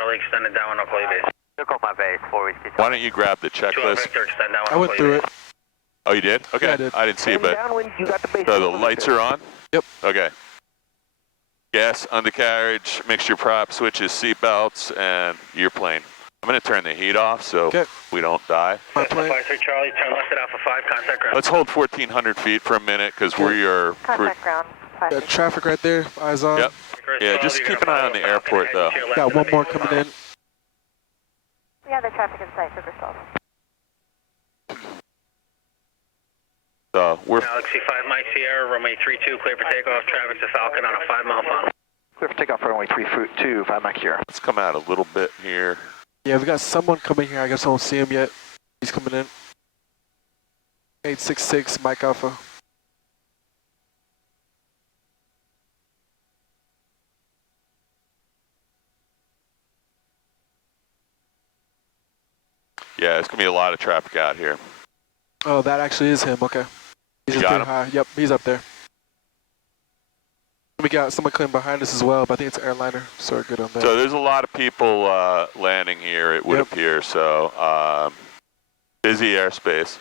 Charlie, extended down, I'll call you base. Took on my base, 4 Whiskey Charlie. Why don't you grab the checklist? Victor, extend down, I went through it. Oh, you did? Okay. Yeah, I didn't see it, but Downwind, you got the base. so the lights are on? Yep. Okay. Gas, undercarriage, mixture prop, switches, seat belts, and your plane. I'm going to turn the heat off so we don't die. My plane. 53 Charlie, turn left at Alpha 5, contact ground. Let's hold 1,400 feet for a minute because we are... Contact ground. Got traffic right there, eyes on. Yep. Yeah, just keep an eye on the airport though. Got one more coming in. Yeah, the traffic in sight for Bristol. We're... Galaxy 5 Mike Sierra, runway 32, clear for takeoff, traffic to Falcon on a 5-mile final. Clear for takeoff, runway 32, 5 Mike Sierra. Let's come out a little bit here. Yeah, we got someone coming here. I guess I don't see him yet. He's coming in. 866 Mike Alpha. Yeah, it's going to be a lot of traffic out here. Oh, that actually is him. Okay. He's You just got pretty high. Yep, he's up there. We got someone coming behind us as well, but I think it's an airliner, so we're good on that. So there's a lot of people landing here, it would appear. So busy airspace.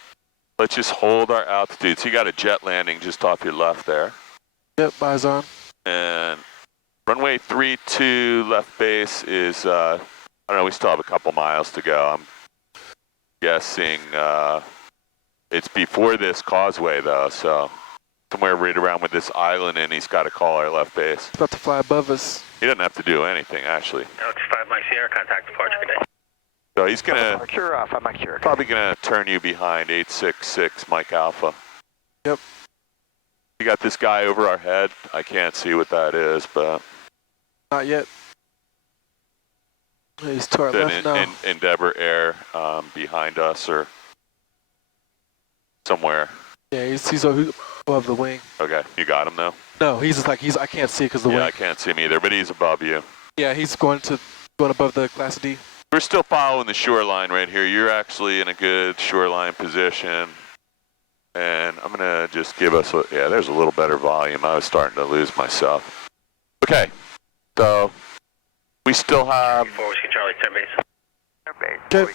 Let's just hold our altitude. So you got a jet landing just off your left there. Yep, eyes on. And runway 32 left base is, I don't know, we still have a couple miles to go. I'm guessing it's before this causeway though, so somewhere right around with this island and he's got to call our left base. He's about to fly above us. He doesn't have to do anything actually. Galaxy 5 Mike Sierra, contact departure, good day. So he's gonna probably gonna turn you behind 866 Mike Alpha. Yep. You got this guy over our head. I can't see what that is, but not yet. He's to our left now. Endeavor Air behind us or somewhere. Yeah, he's above the wing. Okay, you got him though? No, he's just like I can't see because the wing. Yeah, I can't see him either, but he's above you. Yeah, he's going above the Class D. We're still following the shoreline right here. You're actually in a good shoreline position. And I'm gonna just give us, there's a little better volume. I was starting to lose myself. Okay, so we still have... 4 Whiskey Charlie, 10 base. Okay.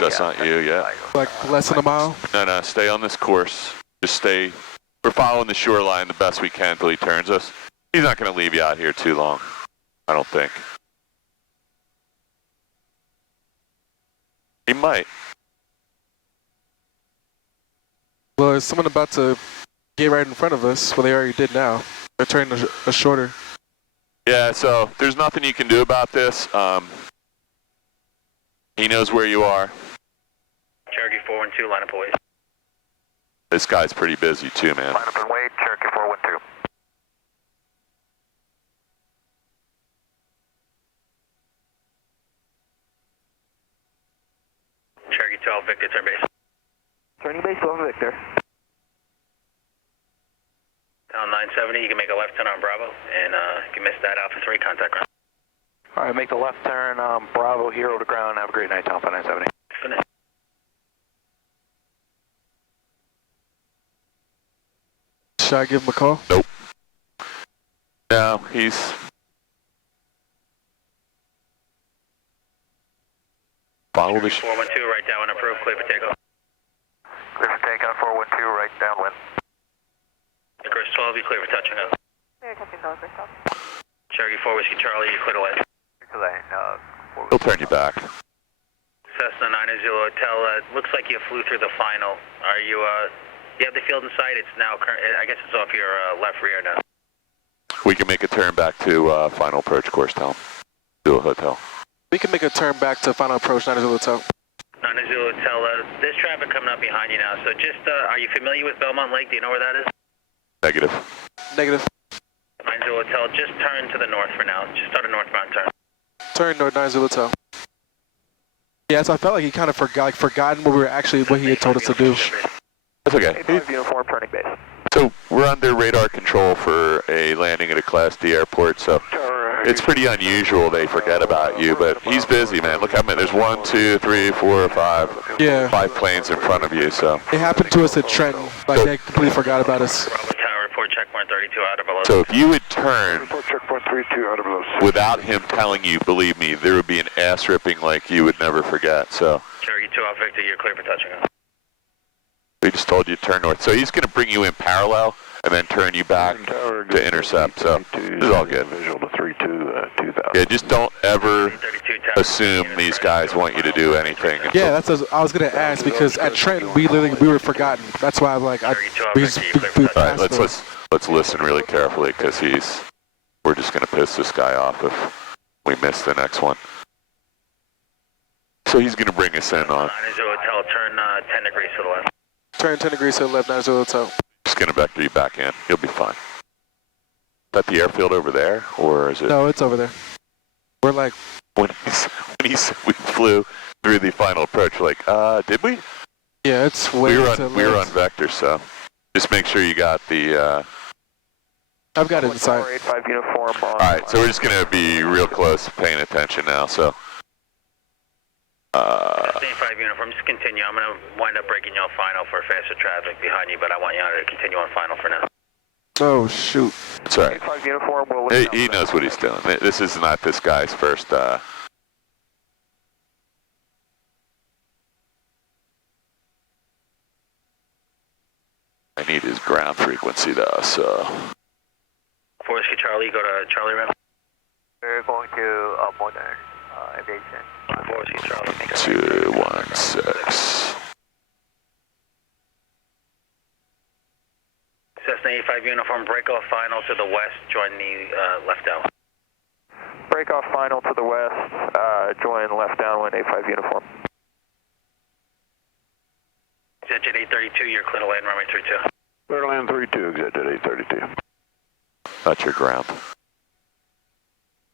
That's not you yet. Like less than a mile? No, stay on this course. Just stay, we're following the shoreline the best we can until he turns us. He's not gonna leave you out here too long, I don't think. He might. Well, there's someone about to get right in front of us. Well, they already did now. They're turning a shorter. Yeah, so there's nothing you can do about this. He knows where you are. Cherokee 412, line up and wait. This guy's pretty busy too, man. Line up and wait, Cherokee 412. Cherokee 12, Victor, turn base. Turning base, over Victor. Down 970, you can make a left turn on Bravo, and you can miss that Alpha 3, contact ground. All right, make the left turn, Bravo, hero to ground. Have a great night, Alpha 970. Finish. Should I give him a call? Nope. No, he's... Follow the... 412, right down, approved, clear for takeoff. Clear for takeoff, 412, right downwind. Chris 12, you clear for touching up. Clear touching go, Bristol. Cherokee 4 Whiskey Charlie, you clear to land. He'll turn you back. Cessna 9 Zulu Hotel, looks like you flew through the final. Are you, you have the field in sight? It's now, I guess it's off your left rear now. We can make a turn back to final approach course, tell him. To a hotel. We can make a turn back to final approach, 9 Hotel. 9 Zulu Hotel, there's traffic coming up behind you now, so just, are you familiar with Belmont Lake? Do you know where that is? Negative. Negative. 9 Zulu Hotel, just turn to the north for now. Just start a northbound turn. Turn north, 9 Hotel. Yeah, so I felt like he kind of forgotten what he had told us to do. That's okay. Uniform turning base. So we're under radar control for a landing at a Class D airport, so it's pretty unusual they forget about you, but he's busy, man. Look how many, there's 1, 2, 3, 4, 5. Yeah. 5 planes in front of you, so. It happened to us at Trenton, like they completely forgot about us. Bravo Tower, report checkpoint 32 out of below. So if you would turn Report checkpoint 32 out of below. without him telling you, believe me, there would be an ass ripping like you would never forget. So Cherokee 2 Alpha Victor, you're clear for touching on. we just told you to turn north. So he's going to bring you in parallel and then turn you back to intercept. So this is all good. Visual to 32, 2000. Yeah, just don't ever assume these guys want you to do anything. Yeah, that's what I was gonna ask, because at Trenton we were forgotten. That's why I'm like, we All right, let's listen really carefully, because we're just gonna piss this guy off if we miss the next one. So he's gonna bring us in on. 90 Hotel, turn 10 degrees to the left. turn 10 degrees to the left, 90 Hotel. Just gonna vector you back in. You'll be fine. Is that the airfield over there, or is it? No, it's over there. We're like, When we flew through the final approach, like, did we? yeah, it's way We were to on, the we were on left. vector, so just make sure you got the. I've got it inside. 85 uniform. All right, so we're just gonna be real close, paying attention now. So. 85 uniform, just continue. I'm going to wind up breaking you on final for faster traffic behind you, but I want you to continue on final for now. Oh, shoot. It's all right. 85 uniform. We'll He knows what he's doing. This is not this guy's first. I need his ground frequency though, so. Forest Charlie, go to Charlie Rim. We're going to Modern Aviation. Forest Charlie. 216. Cessna 85 uniform, break off final to the west, join the left down. Break off final to the west, join left downwind 85 uniform. Exit 832, you're clear to land runway 32. Clear to land 32, exit 832. That's your ground.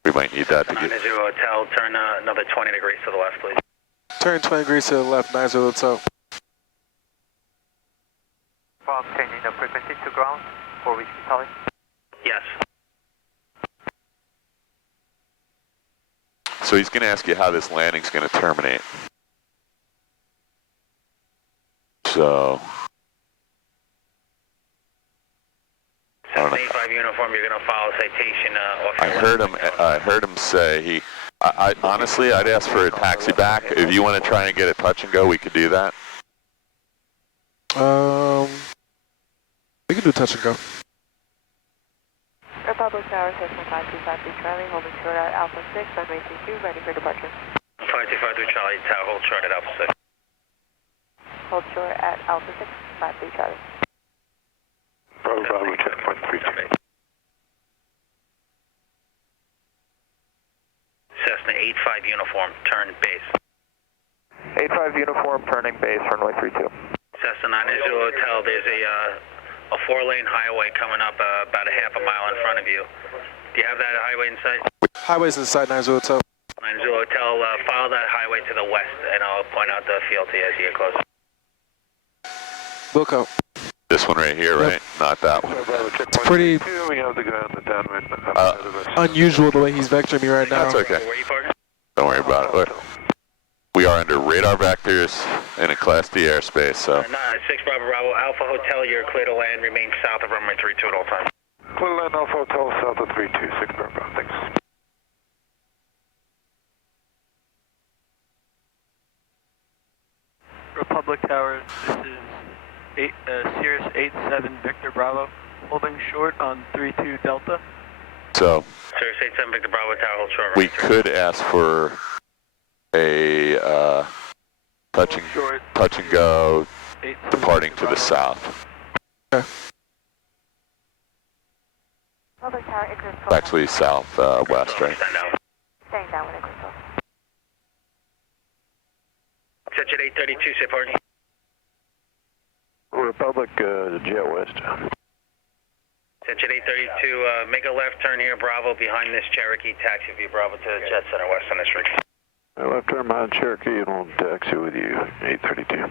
We might need that to 90 get. Hotel, turn another 20 degrees to the left, please. Turn 20 degrees to the left, 90 Hotel. From changing the frequency to ground for Whiskey Charlie. Yes. So he's going to ask you how this landing's going to terminate. So. Cessna 85 uniform, you're going to follow citation off your I heard him say I honestly, I'd ask for a taxi back. If you want to try and get a touch and go, we could do that. We can do touch and go. Republic Tower, Cessna 5253 Charlie, holding short at Alpha 6, runway 32, ready for departure. 5253 Charlie, tower, hold short at Alpha 6. Hold short at Alpha 6, 53 Charlie. Bravo, checkpoint 32. Cessna 85 uniform, turn base. 85 uniform, turning base, runway 32. Cessna 90 Hotel, there's a 4-lane highway coming up about a half a mile in front of you. Do you have that highway in sight? Highway's inside 90 Hotel. 90 Hotel, follow that highway to the west, and I'll point out the field to you as you get closer. Wilco. This one right here, right? Not that one. It's pretty We have the ground, the downwind. unusual the way he's vectoring me right now. That's okay. Where are you parking? Don't worry about it. We are under radar vectors in a Class D airspace, so. 6 Bravo Bravo, Alpha Hotel, you're clear to land, remain south of runway 32 at all times. Clear land Alpha Hotel, south of 32, 6 Bravo, thanks. Republic Tower, this is Sirius 87 Victor Bravo, holding short on 32 Delta. So Sirius 87 Victor Bravo Tower, hold short. we runway 32. could ask for a touch and go departing to the south. Republic Tower, Icarus It's actually southwest, right? Stand down. staying down with Icarus. Exit 832, say parking. Republic, jet west. Exit 832, make a left turn here, Bravo, behind this Cherokee, taxi view Bravo to Jet Center West on this street. Left turn behind Cherokee and we'll taxi with you, 832.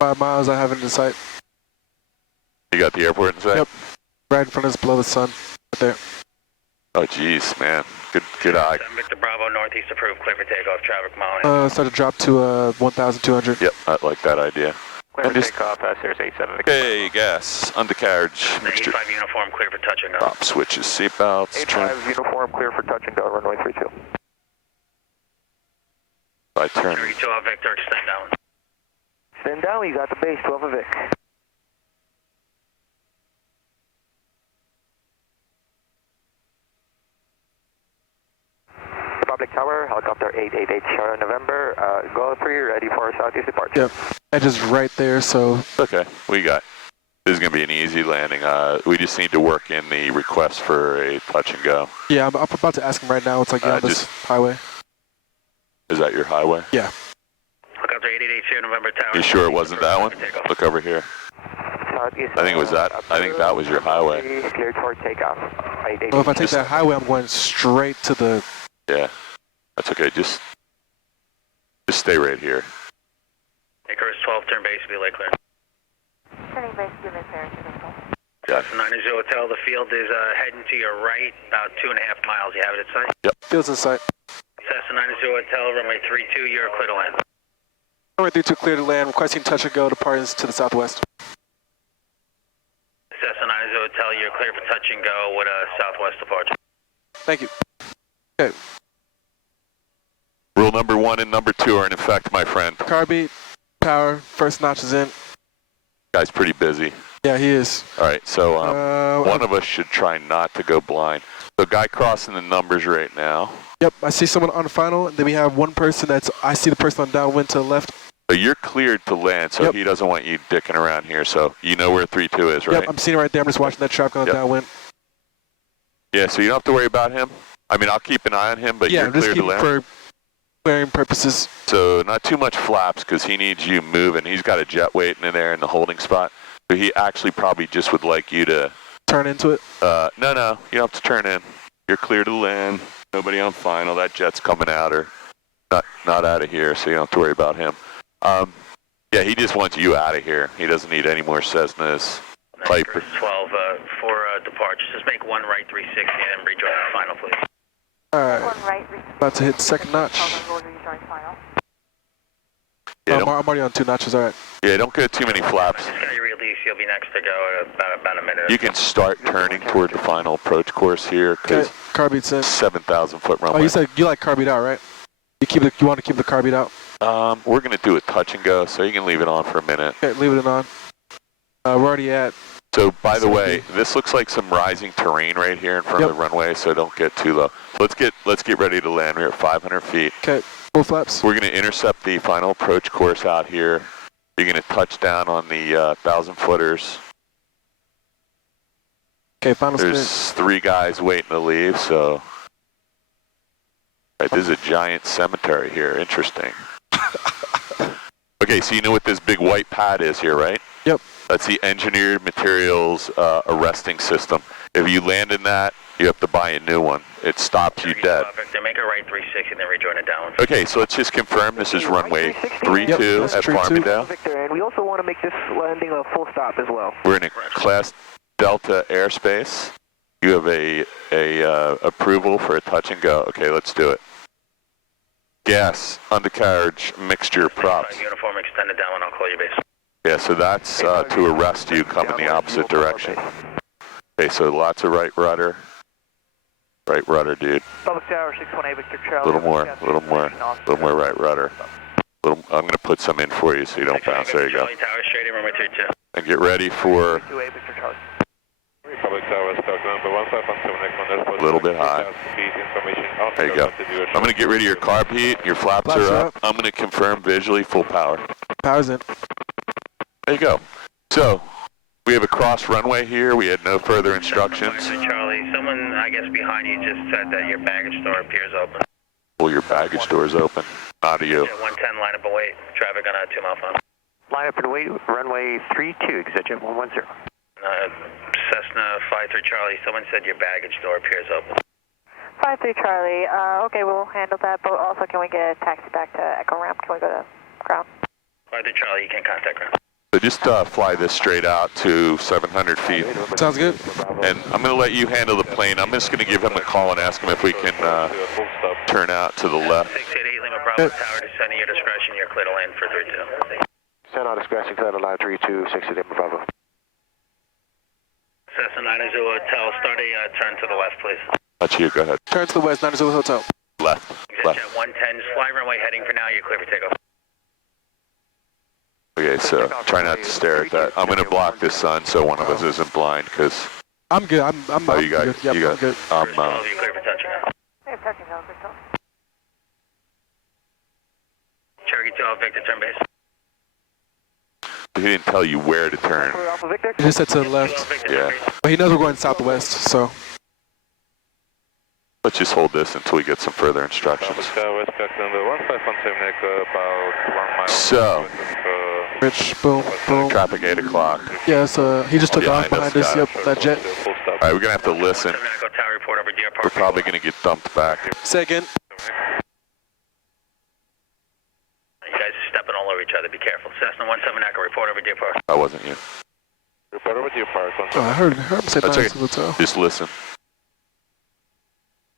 5 miles I have it in sight. You got the airport in sight? Yep. Right in front of us, below the sun. Right there. Oh, geez, man. Good eye. Victor Bravo, northeast approved, clear for takeoff, traffic mile. Start to drop to 1,200. Yep, I like that idea. And just, okay, gas, undercarriage, mixture. 85 uniform, clear for touch and go. Stop switches, seatbelts, trim. 85 uniform, clear for touch and go, runway 32. I turn. 32 Victor, extend down. Extend down, you got the base, 12 of Vic. Republic Tower, helicopter 888 Sierra November, go 3, ready for southeast departure. Yep, edge is right there, so. Okay, we got. This is going to be an easy landing. We just need to work in the request for a touch and go. Yeah, I'm about to ask him right now. It's like on this highway. Is that your highway? Yeah. Helicopter 888 Sierra November Tower. You sure it wasn't that one? Look over here. Southeast, I think it was that. I think that was your highway. Cleared for takeoff. Well, if I take that highway, I'm going straight to the. Yeah, that's okay. Just stay right here. Icarus 12, turn base, be late clear. Turning base, give me clearance. Yeah. 90 Hotel, the field is heading to your right, about 2.5 miles. You have it at sight? Yep. Field's in sight. Cessna 90 Hotel, runway 32, you're clear to land. Runway 32, clear to land. Requesting touch and go. Departures to the southwest. Cessna 90 Hotel, you're clear for touch and go with a southwest departure. Thank you. Okay. Rule number 1 and number 2 are in effect, my friend. Car beat, power, first notch is in. Guy's pretty busy. Yeah, he is. All right, so one of us should try not to go blind. So guy crossing the numbers right now. Yep, I see someone on the final. Then we have one person I see the person on downwind to the left. So you're cleared to land, so he doesn't want you dicking around here. So you know where 32 is, right? Yep, I'm seeing it right there. I'm just watching that traffic on downwind. Yeah, so you don't have to worry about him. I mean, I'll keep an eye on him, but you're cleared to land. For clearing purposes. So not too much flaps because he needs you moving. He's got a jet waiting in there in the holding spot. So he actually probably just would like you to turn into it. No, you don't have to turn in. You're clear to land. Nobody on final. That jet's coming out or not out of here, so you don't have to worry about him. Yeah, he just wants you out of here. He doesn't need any more Cessnas. Piper. 12 for departures. Just make one right 360 and rejoin the final, please. All right. One right. About to hit second notch. Yeah, I'm already on 2 notches. All right. Yeah, don't get too many flaps. Just got your release. You'll be next to go at about a minute. You can start turning toward the final approach course here because car beat's in. 7,000 foot runway. Oh, you said you like car beat out, right? You want to keep the car beat out? We're going to do a touch and go, so you can leave it on for a minute. Okay, leave it on. We're already at. So, by the way, this looks like some rising terrain right here in front of the runway, so don't get too low. Let's get ready to land. We're at 500 feet. Okay, full flaps. We're going to intercept the final approach course out here. You're going to touch down on the 1,000-footers. Okay, final spin. There's 3 guys waiting to leave, so... Right, this is a giant cemetery here. Interesting. Okay, so you know what this big white pad is here, right? Yep. That's the engineered materials arresting system. If you land in that, you have to buy a new one. It stops you dead. They make a right 360 and then rejoin it down. Okay, so let's just confirm this is runway 32 at Farmingdale. Victor, and we also want to make this landing a full stop as well. We're in a Class Delta airspace. You have a approval for a touch and go. Okay, let's do it. Gas, undercarriage, mixture, props. Uniform extended down and I'll call you base. Yeah, so that's to arrest you coming the opposite direction. Okay, so lots of right rudder. Right rudder, dude. Public Tower 618 Victor Charlie. A little more right rudder. I'm going to put some in for you so you don't bounce. There you go. Tower straight in runway 32. And get ready for Victor Charlie. Public Tower, stock number 1517, a little bit high. There you go. I'm going to get rid of your carb heat. Your flaps are up. I'm going to confirm visually full power. Power's in. There you go. So, we have a cross runway here. We had no further instructions. Charlie, someone, I guess, behind you just said that your baggage door appears open. Well, your baggage door is open. Not to you. Yeah, 110, line up and wait. Traffic on a 2-mile phone. Line up and wait, runway 32, exit 110. Cessna 53 Charlie, someone said your baggage door appears open. 53 Charlie, okay, we'll handle that, but also can we get a taxi back to Echo Ramp? Can we go to ground? 53 Charlie, you can contact ground. So just fly this straight out to 700 feet. Sounds good. And I'm going to let you handle the plane. I'm just going to give him a call and ask him if we can turn out to the left. 688 Lima Bravo Tower, descending your discretion, you're clear to land for 32. Set out expressing clear to line 3260 Lima Bravo. Cessna 90 Hotel, start a turn to the left, please. That's you, go ahead. Turn to the west, 90 Hotel. Left. ExitJet 110, just fly runway heading for now, you're clear for takeoff. Okay, so try not to stare at that. I'm going to block the sun so one of us isn't blind, because... I'm good. I'm Oh, you got good. Yep, you got I'm good. You're clear for touching now. Clear touching down, good talk. Cherokee 12, Victor, turn base. He didn't tell you where to turn. Alpha Victor. He just said to the left. Yeah. But he knows we're going southwest, so. Let's just hold this until we get some further instructions. West number 1517 Echo, about 1 mile. So, Rich, boom, boom. traffic 8 o'clock. Yeah, so he just took off behind us. Yep, that jet. All right, we're going to have to listen. Echo Tower report over Deer Park. We're probably going to get dumped back. Say again. You guys are stepping all over each other, be careful. Cessna 17 Echo, report over Deer Park. That wasn't you. Report over Deer Park. Oh, I heard him say That's 90 okay. Hotel. Just listen.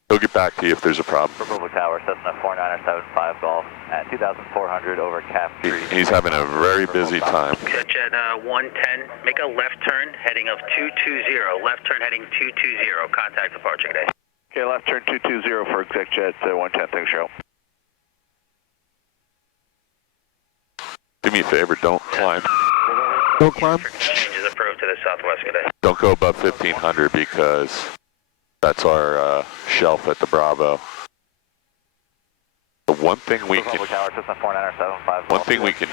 He'll get back to you if there's a problem. Republic Tower, Cessna 4975 Golf at 2,400 over Cap 3. He's having a very busy time. ExitJet 110, make a left turn heading of 220. Left turn heading 220. Contact departure today. Okay, left turn 220 for ExitJet 110, thanks, Cheryl. Do me a favor, don't climb. Don't climb. Changes approved to the southwest today. Don't go above 1500 because that's our shelf at the Bravo. The one thing we can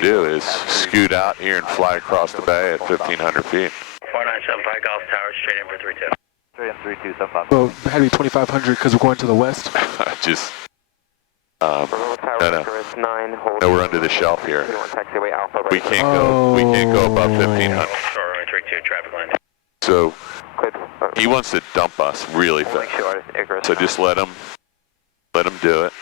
do is scoot out here and fly across the bay at 1500 feet. 4975 Golf Tower, straight in for 32. Straight in 3275. Well, it had to be 2,500 because we're going to the west. Just, no, we're under the shelf here. We can't go above 1500. Short runway 32, traffic line. So he wants to dump us really fast. So just let him do it.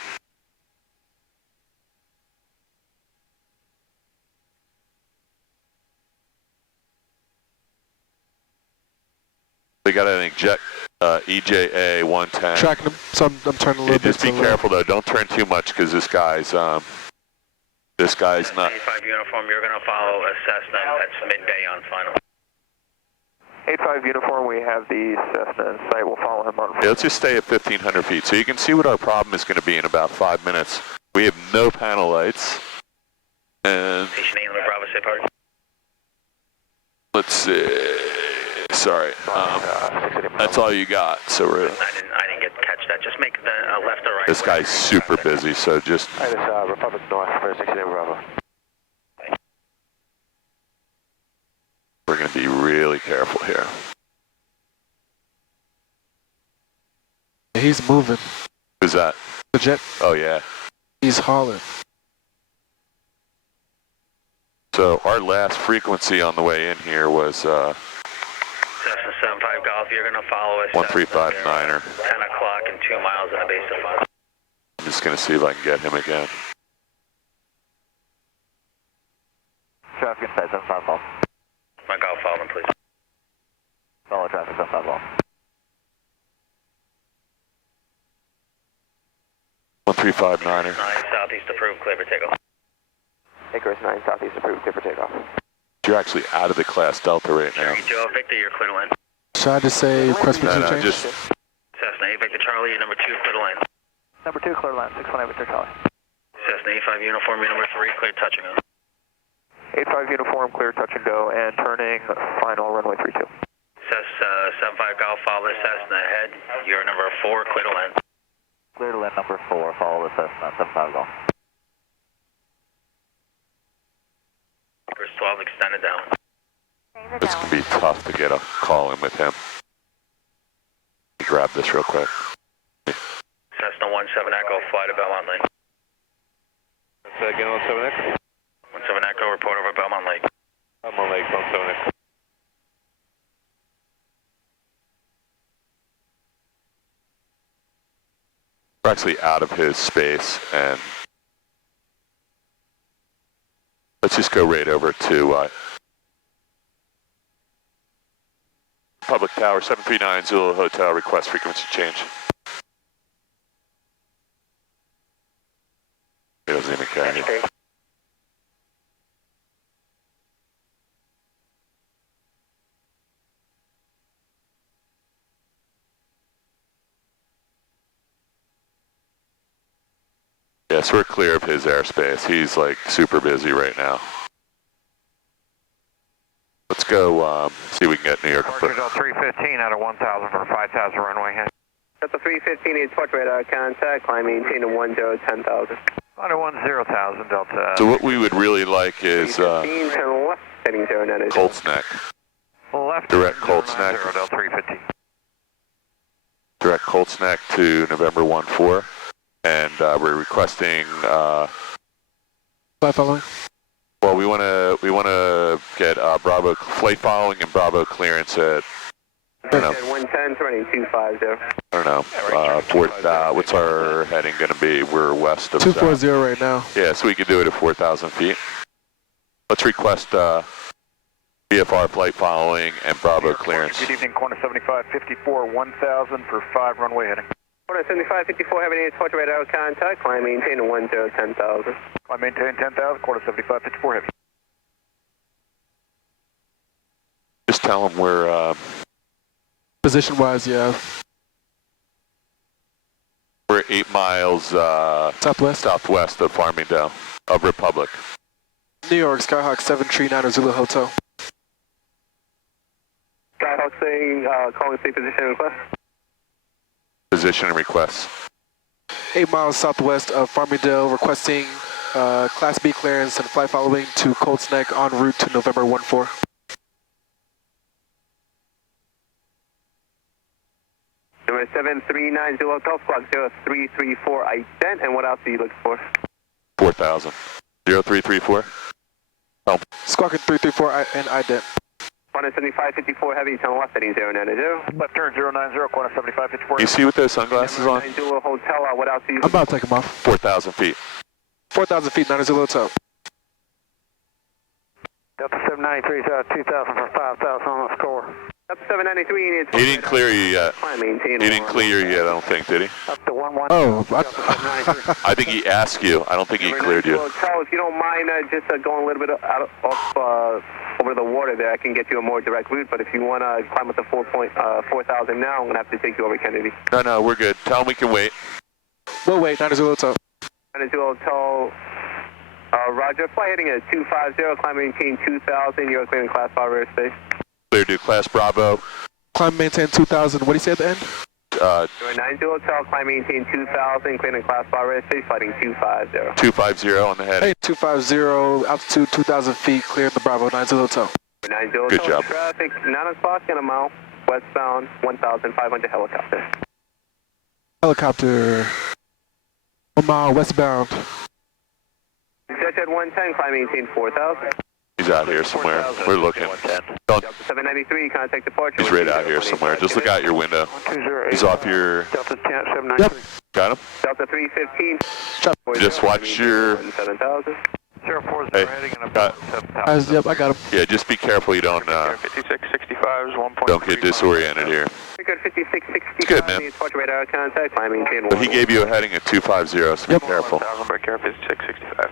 They got an eject EJA 110. Tracking him, so I'm turning a little bit. Just be careful though. Don't turn too much because this guy's not. 85 uniform, you're going to follow a Cessna. That's mid-bay on final. 85 uniform, we have the Cessna in sight. We'll follow him on. Yeah, let's just stay at 1500 feet. So you can see what our problem is going to be in about 5 minutes. We have no panel lights. And Station 8, Bravo, say park. let's see. Sorry. That's all you got. So we're. I didn't catch that. Just make the left or right. This guy's super busy, so just. Hi, this is Republic North for 16 Bravo. We're going to be really careful here. He's moving. Who's that? The jet, Oh, yeah. he's hauling. So our last frequency on the way in here was Cessna 75 Golf, you're going to follow us. 1359er. 10 o'clock and 2 miles in the base of final. I'm just going to see if I can get him again. Traffic inside 75 Golf. My Golf, follow them, please. Follow traffic 75 Golf. 1359er. 9 southeast approved, clear for takeoff. Icarus 9 southeast approved, clear for takeoff. You're actually out of the class Delta right now. Cherokee 2, Victor, you're clear to land. Should I just say request for No, change? just Cessna 8 Victor Charlie, you're number 2, clear to land. Number 2, clear line, 618 Victor Charlie. Cessna 85 uniform, you're number 3, clear touching on. 85 uniform, clear touch and go, and turning final runway 32. Cessna 75 Golf, follow the Cessna ahead. You're number 4, clear to land. Clear to land number 4, follow the Cessna 75 Golf. Chris 12 extended down. it's going to be tough to get a call in with him. Grab this real quick. Cessna 17 Echo, fly to Belmont Lake. Say again, 17 Echo. 17 Echo, report over Belmont Lake. Belmont Lake, 17 Echo. We're actually out of his space, and let's just go right over to Public Tower 739 Zulu Hotel, request frequency change. He doesn't even care. Yes, we're clear of his airspace. He's like super busy right now. Let's go see if we can get New York. Departure Delta 315 out of 1,000 for 5,000 runway head. Delta 315 needs departure radar contact, climb maintain to 10,000. On to 10,000 Delta. So what we would really like is 315, turn left, heading 090. Colts Neck. Left. Direct Colts Neck. Delta 315. Direct Colts Neck to November 14, and we're requesting. Flight following. Well, we want to get Bravo flight following and Bravo clearance at. I don't know. 110, running 250. I don't know. What's our heading going to be? We're west of 240 right now. Yeah, so we can do it at 4,000 feet. Let's request VFR flight following and Bravo clearance. Good evening, corner 7554, 1,000 for 5 runway heading. Corner 7554, having a departure radar contact, climb maintain to 10,000. Climb maintain 10,000, corner 7554 heavy. Just tell them we're Position-wise, yeah. we're 8 miles Southwest. southwest of Farmingdale, of Republic. New York, Skyhawk 739 Zulu Hotel. Skyhawk saying, calling state position request. Position and requests. 8 miles southwest of Farmingdale, requesting Class B clearance and flight following to Colts Neck en route to November 14. Number 739 Zulu Hotel, squawk 0334 ident, and what else are you looking for? 4,000. 0334. Squawking 334 and ident. 17554 heavy, turn left heading 090. Left turn 090, corner 7554. You see with those sunglasses on? 9 Zulu Hotel, what else are you I'm about to take them off. 4,000 feet. 4,000 feet, 90 Zulu Hotel. Delta 793 is out 2,000 for 5,000 on the score. Delta 793 needs. He didn't clear you yet. Climb maintain. He didn't clear you yet, I don't think, did he? Up to 11. Oh, I think he asked you. I don't think he cleared you. Hotel, if you don't mind just going a little bit off over the water there, I can get you a more direct route, but if you want to climb up to 4,000 now, I'm going to have to take you over Kennedy. No, we're good. Tell him we can wait. we'll wait, 90 Zulu Hotel. 90 Zulu Hotel, roger, flight heading at 250, climb maintain 2,000, you're clearing class 5 airspace. Clear to class Bravo. Climb maintain 2,000. What do you say at the end? 9 Zulu Hotel, climb maintain 2,000, clearing class 5 airspace, fighting 250. 250 on the heading. Hey, 250, altitude 2,000 feet, clearing the Bravo, 9 Zulu Hotel. 9 Zulu Good Hotel, job. traffic, 9 o'clock in a mile, westbound, 1,500 helicopter. Helicopter. 1 mile westbound. Judge at 110, climb maintain 4,000. He's out here somewhere. We're looking. Don't. Delta 793, contact departure. He's right out here somewhere. Just look out your window. He's off your. Delta 793. Yep. Got him? Delta 315. Just watch your. 7,000. 040 Hey, heading and got- about 7,000. Yep, I got him. Yeah, just be careful you don't 5665 is 1.3. don't get disoriented here. Good 5665. Good, man. Departure radar contact, climb maintain 1. But he gave you a heading at 250, so be careful. 1,000 by care 5665.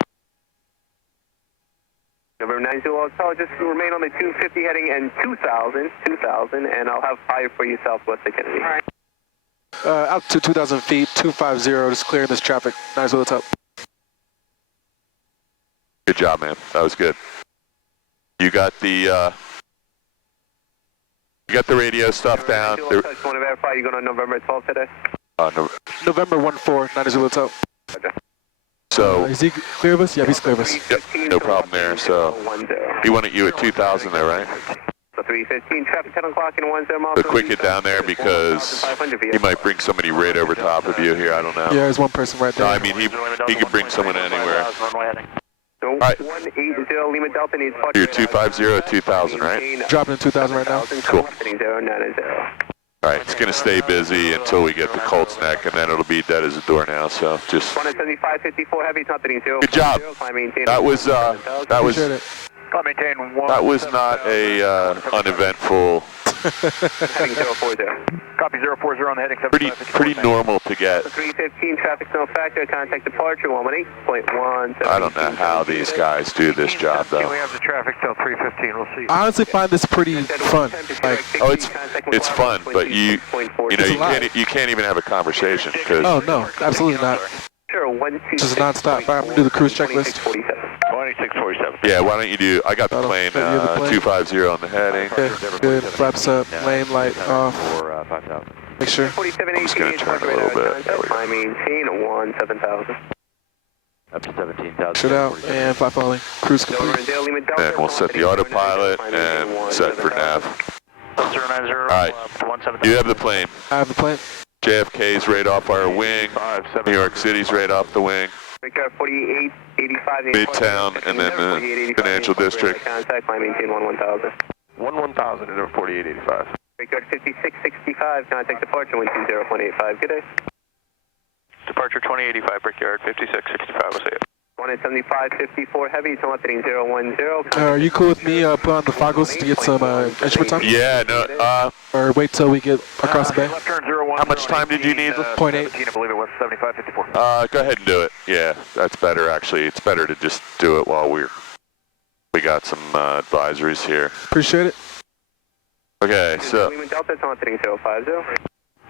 Number 9 Zulu Hotel, just remain on the 250 heading and 2,000, and I'll have 5 for you southwest of Kennedy. Altitude 2,000 feet, 250, just clearing this traffic, 9 Zulu Hotel. Good job, man. That was good. You got the radio stuff down. Just want to verify you're going on November 12th today? No, November 14, 9 Zulu Hotel. so Is he clear of us? Yeah, he's clear of us. yep, no problem there. So he wanted you at 2,000 there, right? So 315, traffic 10 o'clock in 10 miles. But quick it down there because he might bring somebody right over top of you here. I don't know. Yeah, there's one person right No, there. I mean he could bring someone anywhere. So right. 180 Lima Delta needs You're 250 at 2,000, right? Dropping in 2,000 right now. Cool. 090. All right, it's gonna stay busy until we get to Colts Neck, and then it'll be dead as a door now. So just 17554 heavy, company 0. good job. That was Appreciate it. Maintain 1. that was not a uneventful. Heading 040. Copy 040 on the heading. Pretty normal to get. 315, traffic no factor, contact departure 118.1. I don't know how these guys do this job We though. have the traffic till 315. We'll see. I honestly find this pretty fun. Like, Oh, it's fun, but you know you can't even have a conversation because oh no, absolutely not. Sure, Just non-stop. I'm gonna do the cruise checklist. 2647. Yeah, why don't you do, I got the plane, you have the plane? 250 on the heading. Okay, good. Flaps up, lane light off. For 5,000. Make sure. I'm just going to turn a little bit. There we go. I maintain 17,000. Up to 17,000. Shut out and fly following. Cruise complete. Then we'll set the autopilot and set for nav. 090, Alright, you have the plane. I have the plane. JFK's right off our wing. New York City's right off the wing. Midtown and then the financial district. Contact, I maintain 11,000. 11,000 and 4885. Record 5665, contact departure 120.85. Good day. Departure 2085, Brickyard 5665, we'll see you. 175.54 heavy, telemetry 010. Are you cool with me put on the foggles to get some instrument time? Yeah, no, Or wait till we get across the bay? Left turn 01. how much time did you need? 0.8. 17, I believe it was 7554. Go ahead and do it. Yeah, that's better actually. It's better to just do it while we got some advisories here. Appreciate it. Okay, so Lima Delta, telemetry 050.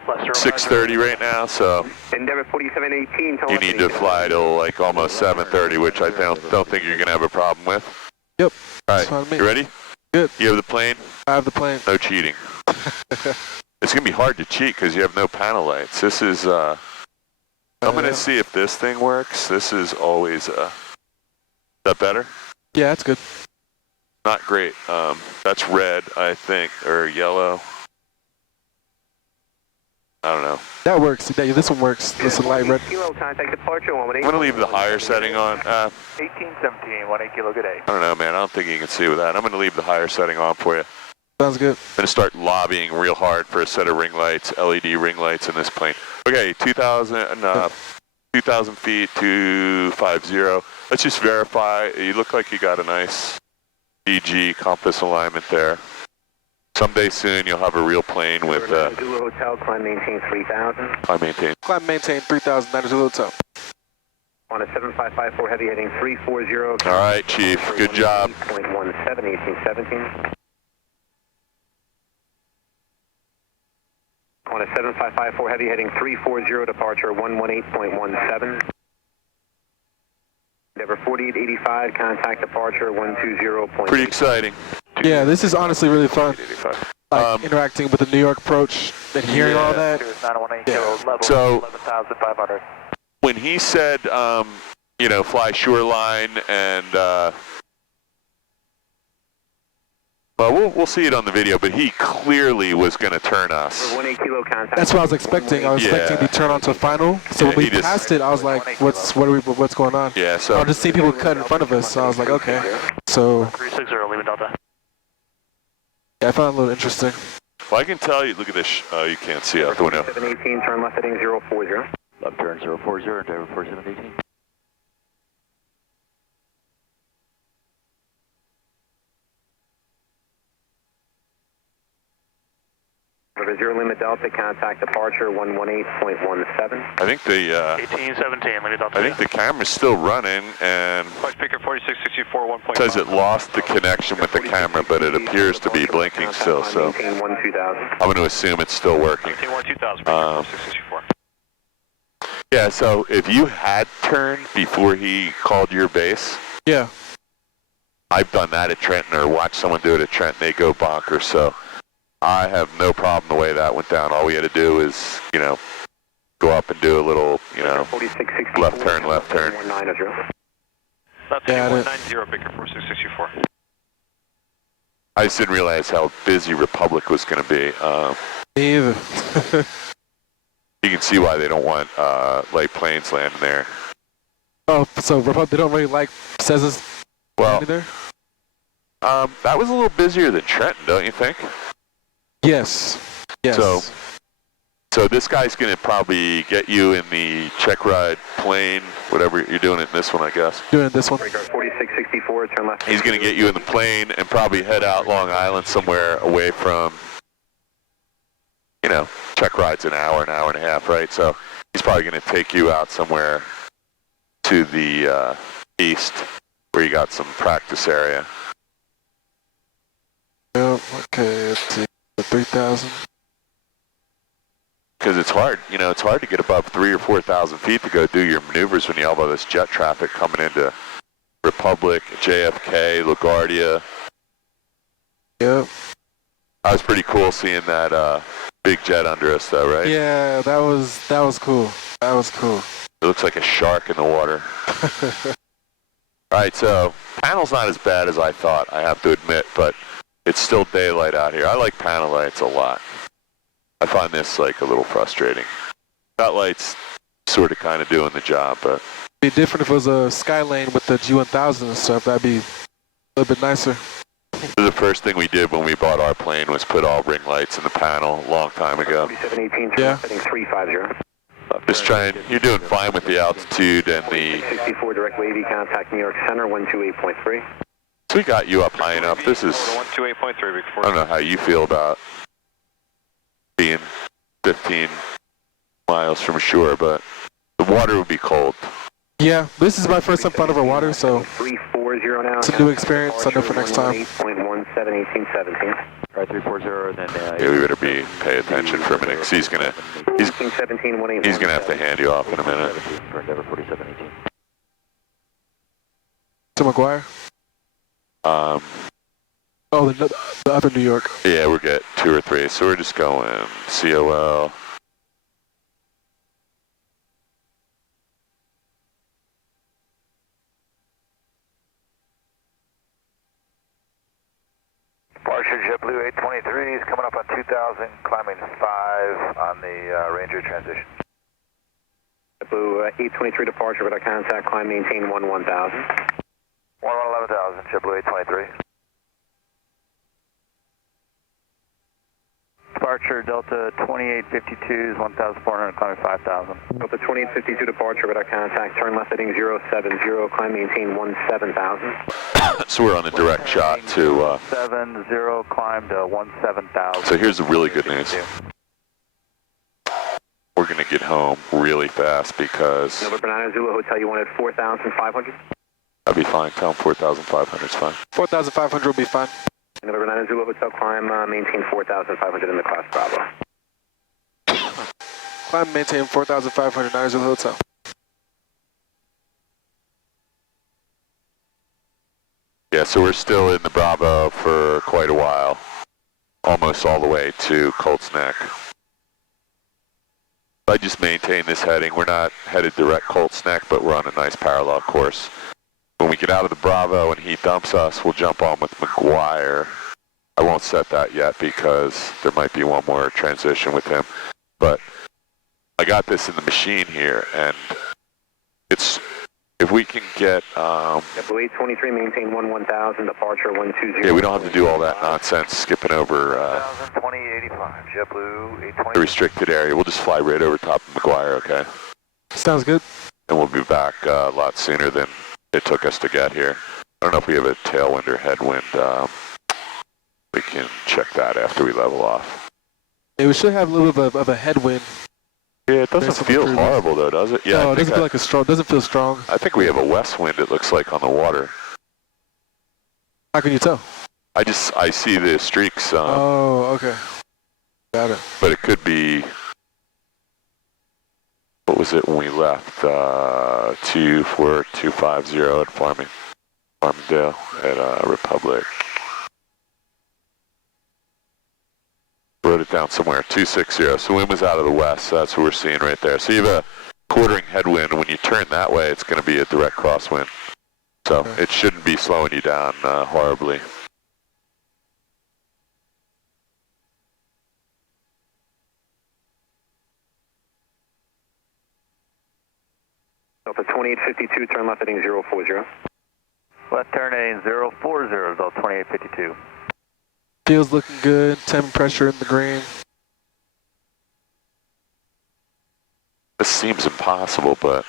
6:30 right now, so Endeavor 4718, you need to fly till like almost 7:30, which I don't think you're gonna have a problem with. Yep. All That's fine right, with me. you ready? Good. You have the plane? I have the plane. No cheating. It's gonna be hard to cheat because you have no panel lights. This is I'm gonna see if this thing works. This is always is that better? Yeah, that's good. Not great. That's red, I think, or yellow. I don't know. That works. Yeah, this one works. This is light red. Kilo, contact departure I'm gonna leave the higher setting on. 1817, 18 kilo, good day. I don't know, man. I don't think you can see with that. I'm gonna leave the higher setting on for you. Sounds good. I'm gonna start lobbying real hard for a set of ring lights, LED ring lights in this plane. Okay, 2,000 feet, 250. Let's just verify. You look like you got a nice DG compass alignment there. Someday soon you'll have a real plane with Zulu Hotel, climb maintain 3,000. I maintain. Climb maintain 3,000, 90 Hotel. On a 7554 heavy heading 340. All right, Chief. Good job. 8.17, 1817. On a 7554 heavy heading 340, departure 118.17. Endeavor 4885, contact departure 120. Pretty exciting. Yeah, this is honestly really fun. 885. Like interacting with the New York approach and hearing all that. 918 Yeah. kilo, level So 11,500. when he said, you know, fly shoreline and well, we'll see it on the video, but he clearly was going to turn us. 18 kilo contact. That's what I was expecting. I was expecting to turn onto final. So Yeah, when we he just- passed it, I was like, what's going on? Yeah, I so was just seeing people cut in front of us. So I was like, okay. So 360, Lima Delta. yeah, I found it a little interesting. well, I can tell you. Look at this. You can't see out the window. 718, turn left heading 040. Left turn 040, Endeavor 4718. Zero Lima Delta, contact departure 118.17. I think the 1817, Lima Delta. I think the camera's still running, and Flight speaker 4664, 1.5. it says it lost the connection with the camera, but it appears to be blinking still. So Maintain 12000. I'm going to assume it's still working. Maintain 2000, 4664. Yeah. So if you had turned before he called your base, Yeah. I've done that at Trenton, or watched someone do it at Trenton. They go bonkers. So I have no problem the way that went down. All we had to do is, you know, go up and do a little, you know, 4664. left turn, left turn. 190. Left Yeah, heading 190, Baker 4664. I just didn't realize how busy Republic was going to be. Me either. You can see why they don't want light planes landing there. Oh, so Republic, they don't really like Cessna's Well, there? that was a little busier than Trenton, don't you think? Yes. Yes. So this guy's going to probably get you in the checkride plane, whatever you're doing it in this one, I guess. Doing this one. 4664, turn left. He's going to get you in the plane and probably head out Long Island somewhere away from, you know, checkride's an hour and a half, right? So he's probably going to take you out somewhere to the east where you got some practice area. Yep. Okay. Let's see. 3,000. because it's hard, you know, it's hard to get above 3,000 or 4,000 feet to go do your maneuvers when you have all this jet traffic coming into Republic, JFK, LaGuardia. Yep. That was pretty cool seeing that big jet under us, though, right? Yeah, that was cool. That was cool. It looks like a shark in the water. All right, so panel's not as bad as I thought, I have to admit, but it's still daylight out here. I like panel lights a lot. I find this like a little frustrating. That light's sort of kind of doing the job, but... It'd be different if it was a Skylane with the G1000 and stuff. That'd be a little bit nicer. The first thing we did when we bought our plane was put all ring lights in the panel a long time ago. 4718, yeah. Heading 350. Just trying, you're doing fine with the altitude and the... 64 direct wavy, contact New York Center, 128.3. So we got you up high enough. This is... 128.3, I don't know how you feel about being 15 miles from shore, but the water would be cold. Yeah, this is my first time flying over water, so 340 now. It's a new experience. I'll know for next time. 8.17, Right, 340, then... Yeah, we better pay attention for a minute, because he's gonna have to hand you off in a minute. To McGuire? Oh, the other New York. Yeah, we'll get 2 or 3, so we're just going COL. Departure JetBlue 823 is coming up on 2000, climbing 5 on the Ranger transition. JetBlue 823 departure with our contact, climb maintain 11,000. 11,000, JetBlue 823. Departure Delta 2852 is 1,400, climbing 5,000. Delta 2852 departure with our contact, turn left heading 070, climb maintain 17,000. So we're on a direct shot to... 70, climb to 17,000. So here's the really good news. We're going to get home really fast because... November 9 Zulu Hotel, you wanted 4,500? That'd be fine. Tell them 4,500 is fine. 4,500 will be fine. November 9 Zulu Hotel, climb, maintain 4,500 in the class Bravo. Climb, maintain 4,500, 9 Zulu Hotel. Yeah, so we're still in the Bravo for quite a while. Almost all the way to Colts Neck. I just maintain this heading. We're not headed direct Colts Neck, but we're on a nice parallel course. When we get out of the Bravo and he dumps us, we'll jump on with McGuire. I won't set that yet because there might be one more transition with him. But I got this in the machine here, and it's, if we can get... JetBlue 823, maintain 11,000, departure 120. Yeah, we don't have to do all that nonsense skipping over 2085, JetBlue 823. the restricted area. We'll just fly right over top of McGuire, okay? Sounds good. And we'll be back a lot sooner than it took us to get here. I don't know if we have a tailwind or headwind. We can check that after we level off. Yeah, we should have a little bit of a headwind. Yeah, it doesn't feel horrible though, does it? Yeah, no, it doesn't feel like a strong. Doesn't feel strong. I think we have a west wind. It looks like on the water. How can you tell? I see the streaks. Oh, okay. Got it. But it could be. What was it when we left? 24250 at Farmingdale at Republic. Wrote it down somewhere, 260. So wind was out of the west, so that's what we're seeing right there. So you have a quartering headwind, and when you turn that way, it's going to be a direct crosswind. So okay. It shouldn't be slowing you down horribly. Delta 2852, turn left heading 040. Left turn heading 040, Delta 2852. Feels looking good. Temp pressure in the green. This seems impossible, but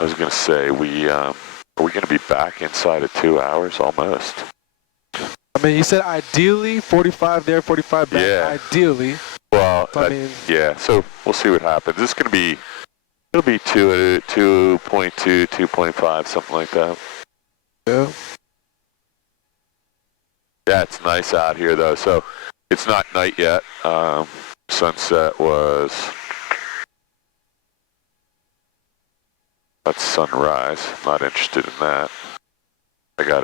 I was going to say, are we going to be back inside of 2 hours almost? I mean, you said ideally 45 there, 45 back. Yeah. Ideally. Well, I mean, yeah. So we'll see what happens. This is going to be, it'll be 2.2, 2.5, something like that. Yeah. Yeah, it's nice out here though. So It's not night yet. Sunset was... That's sunrise. Not interested in that. I got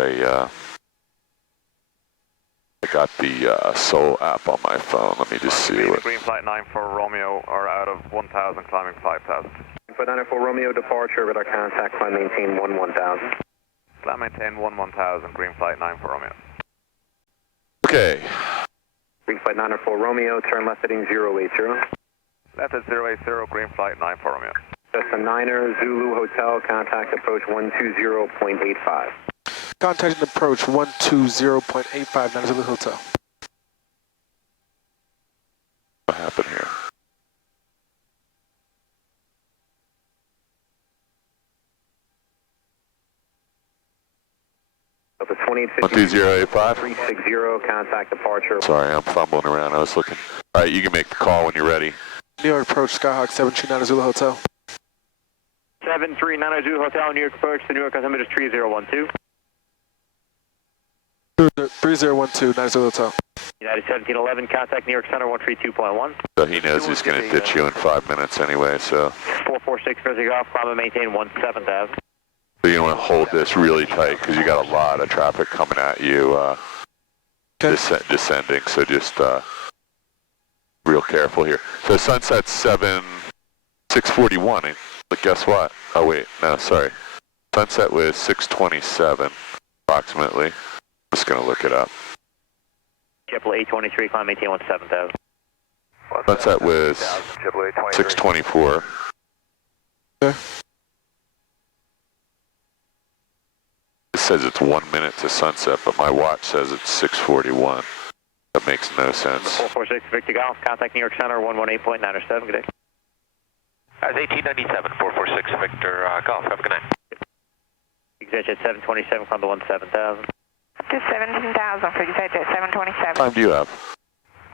the Soul app on my phone. Let me just see what... Green flight 9 for Romeo are out of 1,000, climbing 5,000. Flight 9 for Romeo departure, radar contact, climb maintain 11,000. Climb maintain 11,000, green flight 9 for Romeo. Okay. Green flight 9 for Romeo, turn left heading 080. Left at 080, green flight 9 for Romeo. Cessna 9er, Zulu Hotel, contact approach 120.85. Contacting approach 120.85, 9 Zulu Hotel. What happened here? Of the 2850, 12085? 360, contact departure. Sorry, I'm fumbling around. I was looking. All right, you can make the call when you're ready. New York approach, Skyhawk 739 Zulu Hotel. 739 Zulu Hotel, New York approach, the New York altimeter is 3012. 3012, 9 Zulu Hotel. United 1711, contact New York Center 132.1. So he knows he's going to ditch you in 5 minutes anyway, so. 446, Grizzly Golf, climb and maintain 17,000. So you want to hold this really tight because you got a lot of traffic coming at you descending, so just real careful here. So sunset's 6:41, but guess what? Oh wait, no, sorry. Sunset was 6:27 approximately. Just going to look it up. Triple 823, climb maintain 17,000. Sunset was 6:24. Okay. It says it's 1 minute to sunset, but my watch says it's 6:41. That makes no sense. 446, Victor Golf, contact New York Center 118.907, good day. That's 1897, 446, Victor Golf, have a good night. Exit at 727, climb to 17,000. To 17,000 for exit at 727. What time do you have?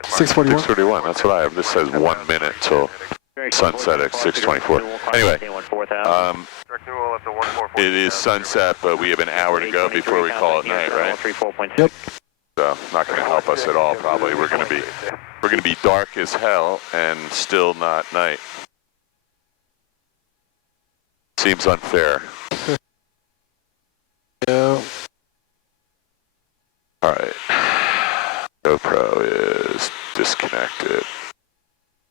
641. 6:31, that's what I have. This says 1 minute till sunset at 6:24. Anyway, it is sunset, but we have an hour to go before we call it night, right? Yep. So not going to help us at all. Probably we're going to be dark as hell and still not night. Seems unfair. Yeah. All right. GoPro is disconnected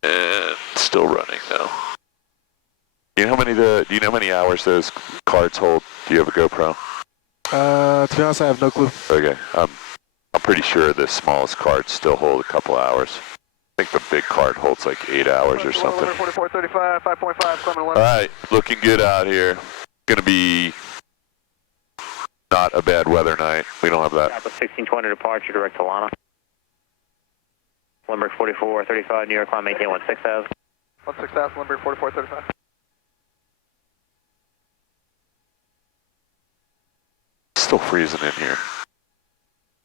and still running though. Do you know how many hours those cards hold? Do you have a GoPro? To be honest, I have no clue. Okay. I'm pretty sure the smallest cards still hold a couple hours. I think the big card holds like 8 hours or something. 4435, 5.5, All right, looking good out here. Gonna be not a bad weather night. We don't have that. 1620 departure, direct to Lana. Limerick 4435, New York, climb maintain 16,000. 16,000, Limerick 4435. Still freezing in here.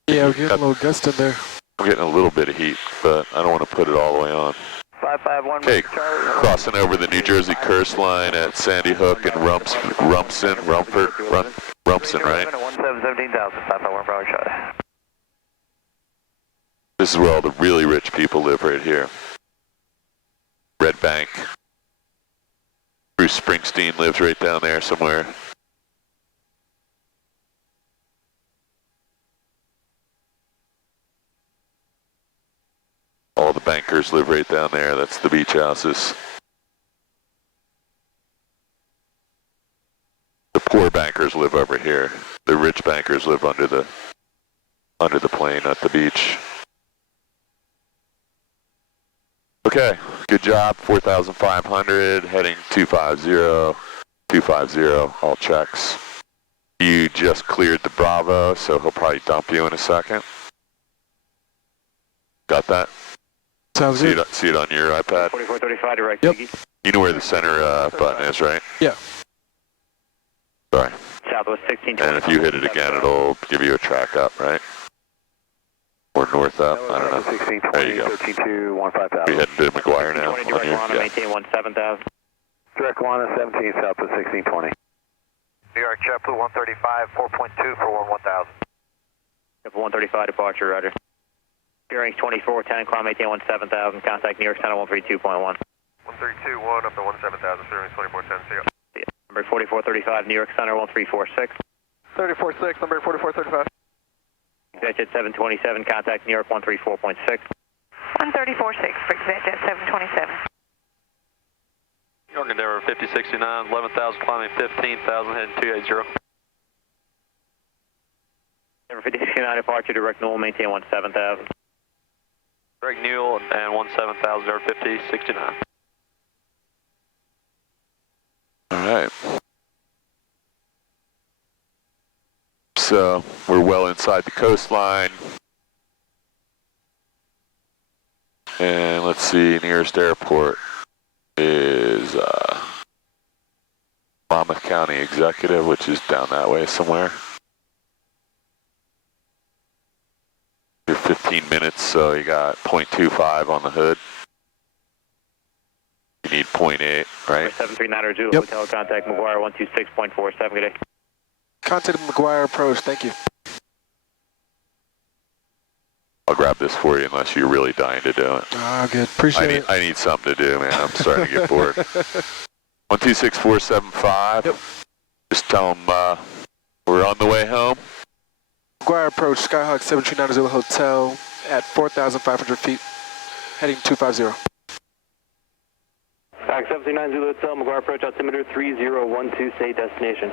Yeah, we're getting a little gust in there. I'm getting a little bit of heat, but I don't want to put it all the way on. 551. Okay, crossing over the New Jersey coastline at Sandy Hook and Rumson, right? 17,000, 551 Bravo Charlie. This is where all the really rich people live right here. Red Bank. Bruce Springsteen lives right down there somewhere. All the bankers live right down there. That's the beach houses. The poor bankers live over here. The rich bankers live under the plane at the beach. Okay, good job. 4,500, heading 250, all checks. You just cleared the Bravo, so he'll probably dump you in a second. Got that? Sounds good. See it on your iPad? 4435, direct. Yep. Iggy. You know where the center button is, right? Yeah. Sorry. Southwest 1620. And if you hit it again, it'll give you a track up, right? Or north up, I don't know. There you go. 15215,000. We heading to McGuire now. 20 direct Lana, maintain 17,000. Direct Lana 17 south of 1620. New York JetBlue 135, 4.2 for 11,000. Triple 135 departure, roger. Bearings 2410, climb maintain 17,000, contact New York Center 132.1. 132.1 up to 17,000, bearings 2410, see ya. Number 4435, New York Center 1346. 34.6, number 4435. Exit 727, contact New York 134.6. 134.6 for Exit 727. York Endeavor 5069, 11,000 climbing 15,000, heading 280. Number 5069, departure direct Newell, maintain 17,000. Direct Newell and 17,000, or 5069. All right. So we're well inside the coastline. And let's see, nearest airport is Monmouth County Executive, which is down that way somewhere. You're 15 minutes, so you got 0.25 on the hood. You need 0.8, right? 739 Zulu, yep. Hotel contact McGuire 126.47, good day. Contact McGuire approach, thank you. I'll grab this for you unless you're really dying to do it. Ah, good, appreciate it. I need something to do, man. I'm starting to get bored. 126475. Yep. Just tell them we're on the way home. McGuire approach, Skyhawk 739 Zulu Hotel at 4,500 feet, heading 250. Back 739 Zulu Hotel, McGuire approach, altimeter 3012, say destination.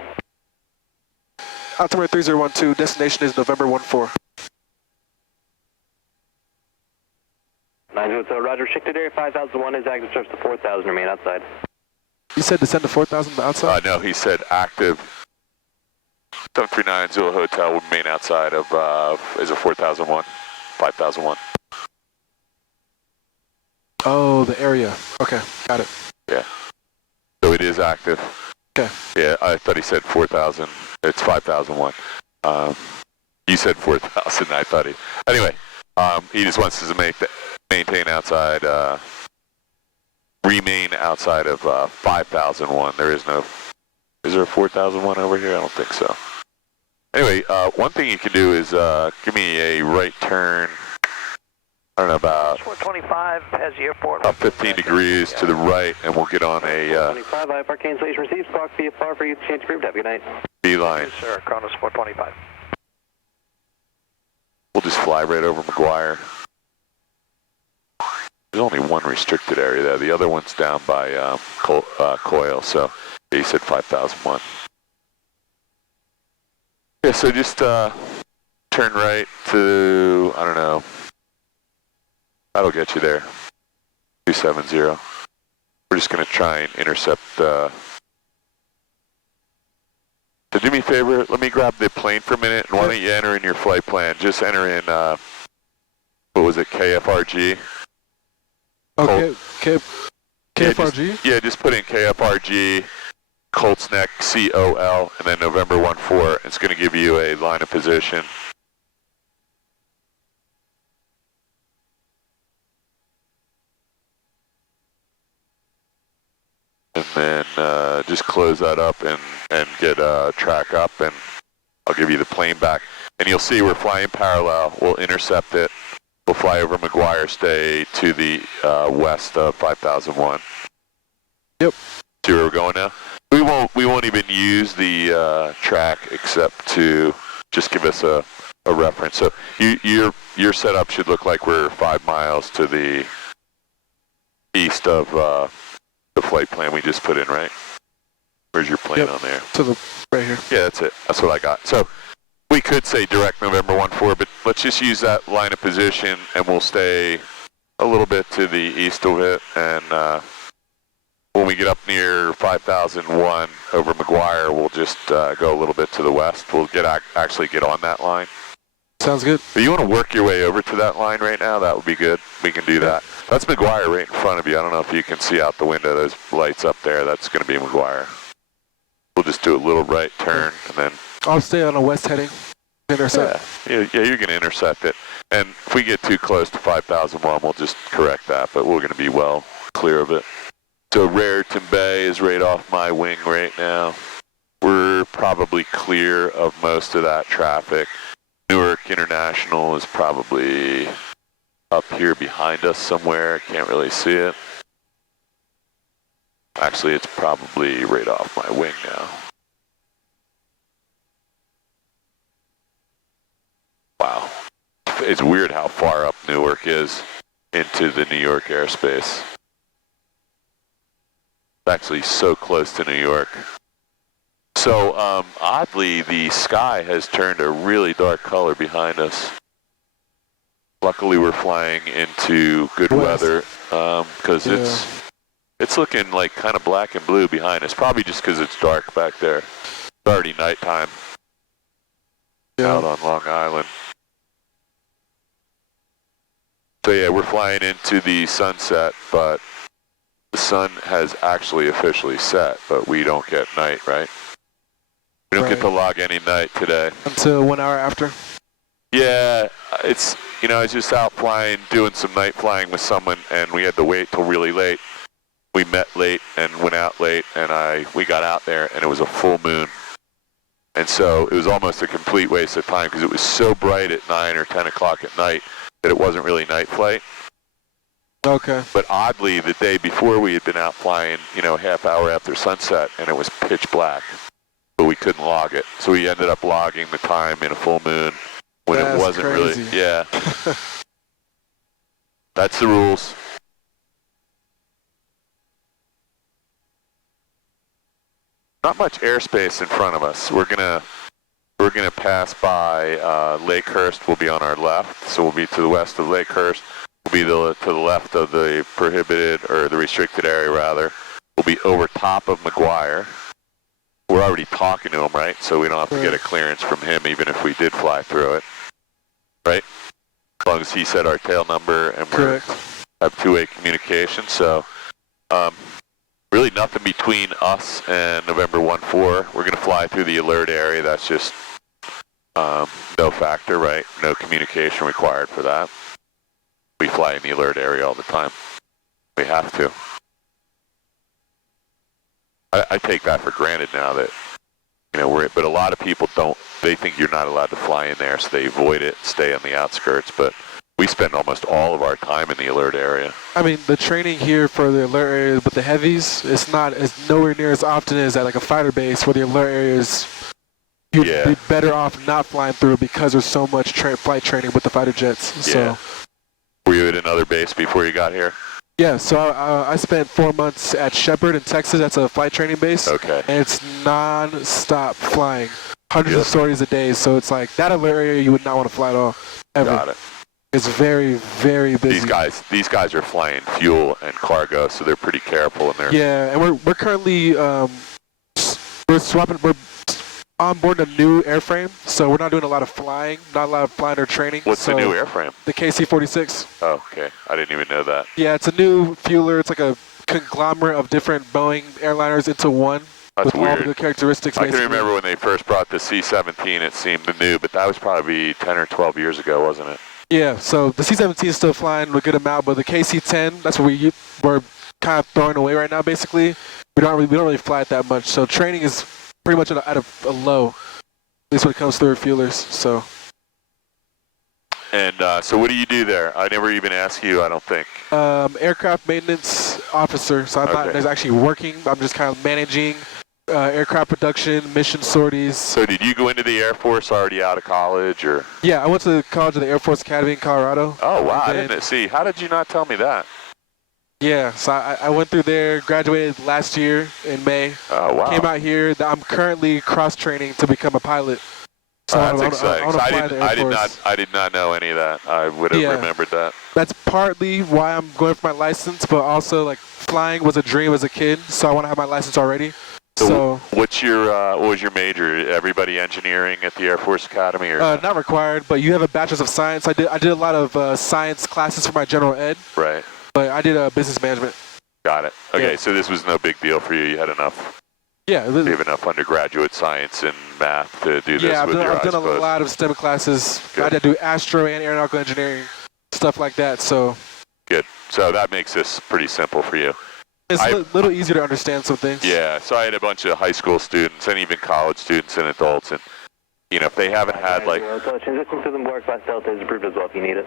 Altimeter 3012, destination is November 14. 9 Hotel, Roger, shifted area 5001 is active, search to 4,000, remain outside. You said descend to 4,000 outside? No, he said active. 739 Zulu Hotel would remain outside of, is it 4,001? 5,001. Oh, the area. Okay, got it. Yeah. So it is active. Okay. Yeah, I thought he said 4,000. It's 5,001. You said 4,000. I thought he. Anyway, he just wants us to maintain outside, remain outside of 5,001. There is no. Is there a 4,001 over here? I don't think so. Anyway, one thing you can do is give me a right turn. I don't know, about 425 has the airport. Up 15 degrees to the right, and we'll get on a 425, IFR cancellation received. Squawk VFR for you. Change approved. Have a good night. beeline. Yes, sir. Kronos 425. We'll just fly right over McGuire. There's only one restricted area there. The other one's down by Coyle, so he said 5,001. Yeah, so just turn right to, I don't know, that'll get you there, 270. We're just going to try and intercept. So do me a favor, let me grab the plane for a minute, and why don't you enter in your flight plan? Just enter in, what was it, KFRG? Okay, KFRG? Yeah, just put in KFRG, Colts Neck, COL, and then November 14. It's going to give you a line of position. And then just close that up and get track up, and I'll give you the plane back. And you'll see we're flying parallel. We'll intercept it. We'll fly over McGuire, stay to the west of 5001. Yep. See where we're going now? We won't even use the track except to just give us a reference. So your setup should look like we're 5 miles to the east of the flight plan we just put in, right? Where's your plane on there? To the right here. Yeah, that's it. That's what I got. So we could say direct November 14, but let's just use that line of position, and we'll stay a little bit to the east of it. And when we get up near 5001 over McGuire, we'll just go a little bit to the west. We'll actually get on that line. Sounds good. But you want to work your way over to that line right now? That would be good. We can do that. That's McGuire right in front of you. I don't know if you can see out the window. Those lights up there, that's going to be McGuire. We'll just do a little right turn, and then I'll stay on a west heading. Intercept. Yeah, you're going to intercept it. And if we get too close to 5001, we'll just correct that, but we're going to be well clear of it. So Raritan Bay is right off my wing right now. We're probably clear of most of that traffic. Newark International is probably up here behind us somewhere. Can't really see it. Actually, it's probably right off my wing now. Wow. It's weird how far up Newark is into the New York airspace. It's actually so close to New York. So, oddly, the sky has turned a really dark color behind us. Luckily, we're flying into good weather, because it's looking like kind of black and blue behind us. Probably just because it's dark back there. It's already nighttime out on Long Island. So yeah, we're flying into the sunset, but the sun has actually officially set, but we don't get night, right? We don't get to log any night today. Until 1 hour after? Yeah, it's, you know, I was just out flying, doing some night flying with someone, and we had to wait till really late. We met late and went out late, and we got out there, and it was a full moon. And so it was almost a complete waste of time because it was so bright at 9 or 10 o'clock at night that it wasn't really night flight. Okay. But oddly, the day before we had been out flying, you know, half hour after sunset, and it was pitch black, but we couldn't log it. So we ended up logging the time in a full moon when it wasn't crazy. Really, yeah. That's the rules. Not much airspace in front of us. We're gonna pass by Lakehurst. We'll be on our left, so we'll be to the west of Lakehurst. We'll be to the left of the prohibited, or the restricted area rather. We'll be over top of McGuire. We're already talking to him, right? So we don't have to get a clearance from him, even if we did fly through it, right? As long as he said our tail number, and we have two-way communication. So really nothing between us and November 14. We're going to fly through the alert area. That's just no factor, right? No communication required for that. We fly in the alert area all the time. We have to. I take that for granted now that, you know, but a lot of people don't, they think you're not allowed to fly in there, so they avoid it, stay on the outskirts, but we spend almost all of our time in the alert area. I mean, the training here for the alert area with the heavies, it's nowhere near as often as at like a fighter base where the alert area is, you'd be better off not flying through because there's so much flight training with the fighter jets. Yeah. So. Were you at another base before you got here? Yeah, so I spent 4 months at Shepherd in Texas. That's a flight training base. Okay. And it's non-stop flying, hundreds of sorties a day. So it's like that alert area you would not want to fly at all, ever. Got it. It's very, very busy. These guys are flying fuel and cargo, so they're pretty careful in there. Yeah, and we're currently we're onboarding a new airframe, so we're not doing a lot of flying, or training. What's the new airframe? The KC-46. Oh, okay. I didn't even know that. Yeah, it's a new fueler. It's like a conglomerate of different Boeing airliners into one. That's with weird. all the characteristics. I can remember when they first brought the C-17, it seemed new, but that was probably 10 or 12 years ago, wasn't it? Yeah, so the C-17 is still flying a good amount, but the KC-10, that's what we're kind of throwing away right now, basically. We don't really fly it that much, so training is pretty much at a low, at least when it comes through refuelers, so. And so what do you do there? I never even asked you, I don't think. Aircraft maintenance officer, so I'm not actually working. I'm just kind of managing aircraft production, mission sorties. So did you go into the Air Force already out of college, or? Yeah, I went to college at the Air Force Academy in Colorado. Oh, wow, I didn't see. How did you not tell me that? Yeah, so I went through there, graduated last year in May. Oh, wow. Came out here. I'm currently cross-training to become a pilot. So that's exciting. I did not know any of that. I would have remembered that. That's partly why I'm going for my license, but also like flying was a dream as a kid, so I want to have my license already. So what was your major? Everybody engineering at the Air Force Academy, or not required? But you have a bachelor's of science. I did a lot of science classes for my general ed. Right. But I did business management. Got it. Okay, so this was no big deal for you. You had enough. Yeah. You have enough undergraduate science and math to do this with your eyes closed. I've done a lot of STEM classes. Good. I had to do astro and aeronautical engineering, stuff like that. So. Good. So that makes this pretty simple for you. It's a little easier to understand some things. Yeah. So I had a bunch of high school students and even college students and adults, and you know, if they haven't had like. Transition to the Mark Delta is approved as well if you need it.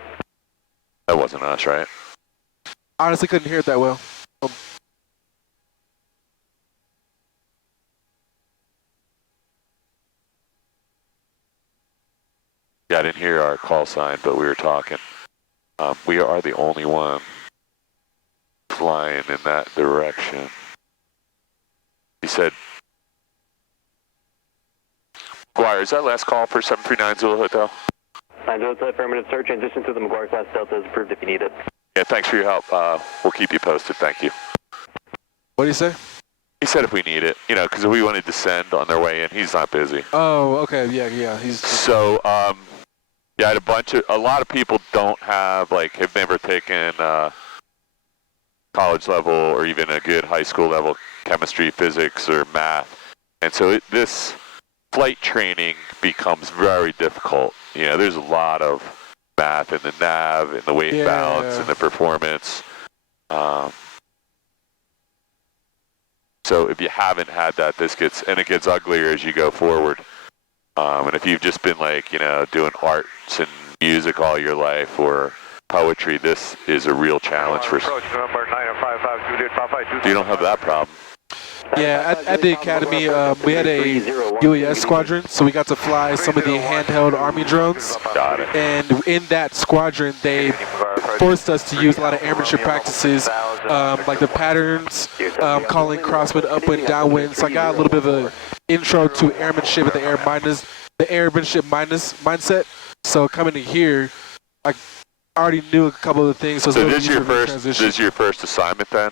That wasn't us, right? Honestly, couldn't hear it that well. Yeah, I didn't hear our call sign, but we were talking. We are the only one flying in that direction. He said, McGuire, is that last call for 739 Zulu Hotel? 902 affirmative, sir. Transition to the McGuire class Delta is approved if you need it. Yeah, thanks for your help. We'll keep you posted. Thank you. What did he say? He said if we need it, you know, because we wanted to send on their way in. He's not busy. Oh, okay. Yeah. He's so, yeah, a lot of people don't have, like, have never taken college level or even a good high school level chemistry, physics, or math. And so this flight training becomes very difficult. You know, there's a lot of math in the nav, in the weight balance, and the performance. So if you haven't had that, it gets uglier as you go forward. And if you've just been, like, you know, doing arts and music all your life or poetry, this is a real challenge for some. You don't have that problem. Yeah, at the academy, we had a UAS squadron, so we got to fly some of the handheld Army drones. Got it. And in that squadron, they forced us to use a lot of airmanship practices, like the patterns, calling crosswind, upwind, downwind. So I got a little bit of an intro to airmanship and the airmanship mindset. So coming to here, I already knew a couple of things. So this is your first assignment then?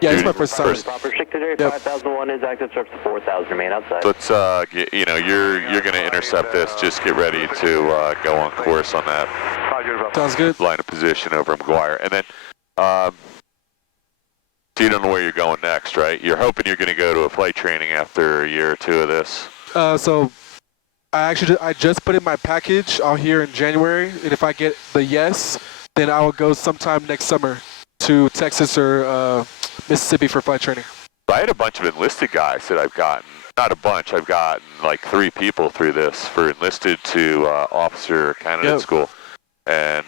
Yeah, it's my first assignment. Proper trajectory, 5001 is active, search to 4000, remain outside. Let's get, you know, you're going to intercept this. Just get ready to go on course on that. Sounds good. Line of position over McGuire. And then, so you don't know where you're going next, right? You're hoping you're going to go to a flight training after a year or two of this. So I just put in my package out here in January, and if I get the yes, then I will go sometime next summer to Texas or Mississippi for flight training. I had a bunch of enlisted guys that I've gotten, not a bunch, I've gotten like 3 people through this for enlisted to officer candidate school. And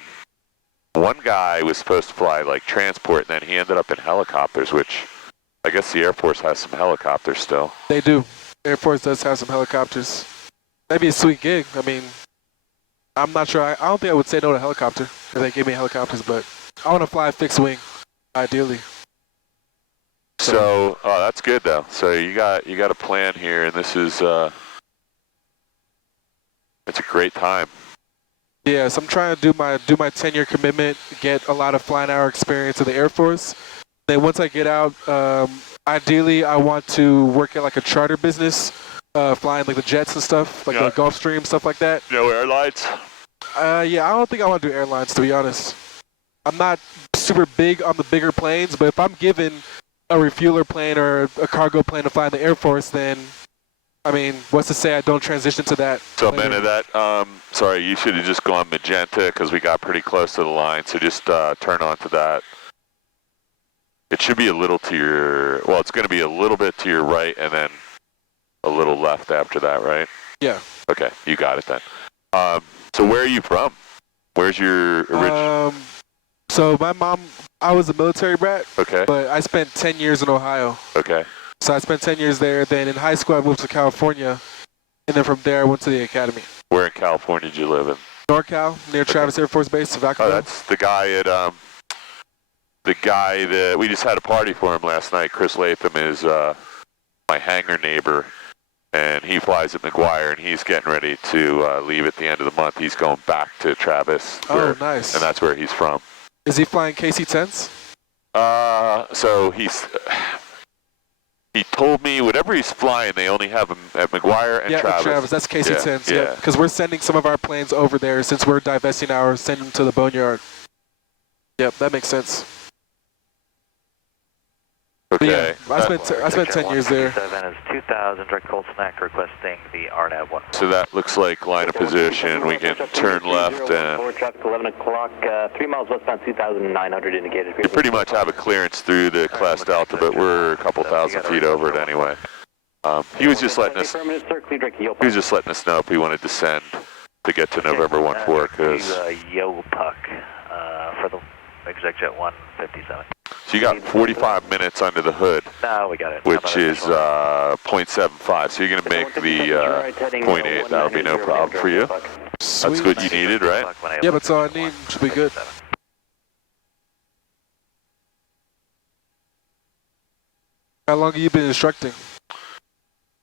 one guy was supposed to fly like transport, and then he ended up in helicopters, which I guess the Air Force has some helicopters still. They do. Air Force does have some helicopters. That'd be a sweet gig. I mean, I'm not sure. I don't think I would say no to a helicopter if they gave me helicopters, but I want to fly fixed wing, ideally. So that's good though. So you got a plan here, and this is it's a great time. Yeah, so I'm trying to do my 10-year commitment, get a lot of flying hour experience in the Air Force. Then once I get out, ideally I want to work at like a charter business, flying like the jets and stuff, like the Gulfstream, stuff like that. No airlines? Yeah, I don't think I want to do airlines, to be honest. I'm not super big on the bigger planes, but if I'm given a refueler plane or a cargo plane to fly in the Air Force, then, I mean, what's to say I don't transition to that? So, Omena, that, sorry, you should have just gone magenta because we got pretty close to the line, so just turn on to that. It should be a little to your, well, it's going to be a little bit to your right and then a little left after that, right? Yeah. Okay, you got it then. So where are you from? Where's your original? So my mom, I was a military brat. Okay. But I spent 10 years in Ohio. Okay. So I spent 10 years there. Then in high school, I moved to California. And then from there, I went to the academy. Where in California did you live in? NorCal, near Travis Air Force Base, Vacaville. Oh, that's the guy at, the guy that, we just had a party for him last night. Chris Latham is my hangar neighbor. And he flies at McGuire, and he's getting ready to leave at the end of the month. He's going back to Travis. Oh, nice. And that's where he's from. Is he flying KC-10s? So he told me whatever he's flying, they only have him at McGuire and Travis. Yeah, Travis. That's KC-10s. Yeah. Because we're sending some of our planes over there since we're divesting ours, sending them to the boneyard. Yep, that makes sense. Okay. Yeah, I spent 10 years there. 7 is 2000, direct Colts Neck, requesting the RNAV 1. So that looks like line of position. We can turn left and... Traffic 11 o'clock, 3 miles westbound, 2,900 indicated. You pretty much have a clearance through the class Delta, but we're a couple thousand feet over it anyway. He was just letting us... He was just letting us know if we wanted to send to get to November 14 because... Yo Puck, for the ExecJet 157. So you got 45 minutes under the hood, No, we got it. which is 0.75. So you're going to make the 0.8. That'll be no problem for you. Sweet. That's what you needed, right? Yeah, that's all I need. Should be good. How long have you been instructing?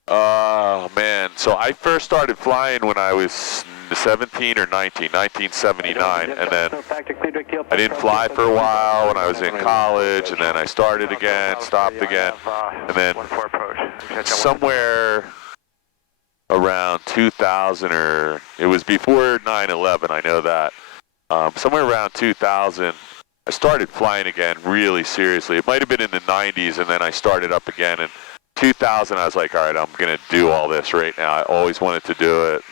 Oh, man. So I first started flying when I was 17 or 19, 1979. And then I didn't fly for a while when I was in college. And then I started again, stopped again. And then somewhere around 2000, or it was before 9/11, I know that. Somewhere around 2000, I started flying again really seriously. It might have been in the 90s, and then I started up again. In 2000, I was like, all right, I'm going to do all this right now. I always wanted to do it.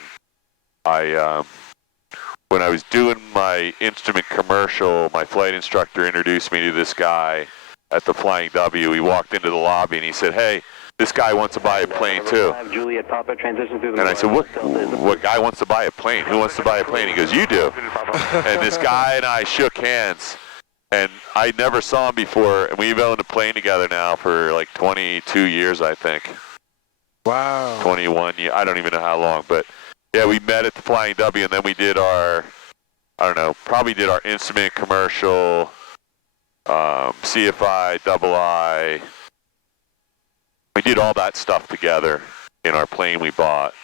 When I was doing my instrument commercial, my flight instructor introduced me to this guy at the Flying W. He walked into the lobby and he said, hey, this guy wants to buy a plane too. And I said, what guy wants to buy a plane? Who wants to buy a plane? He goes, you do. And this guy and I shook hands. And I never saw him before, and we've owned a plane together now for like 22 years, I think. Wow. 21 years, I don't even know how long, but yeah, we met at the Flying W, and then we did our, I don't know, probably did our instrument commercial, CFI, II. We did all that stuff together in our plane we bought.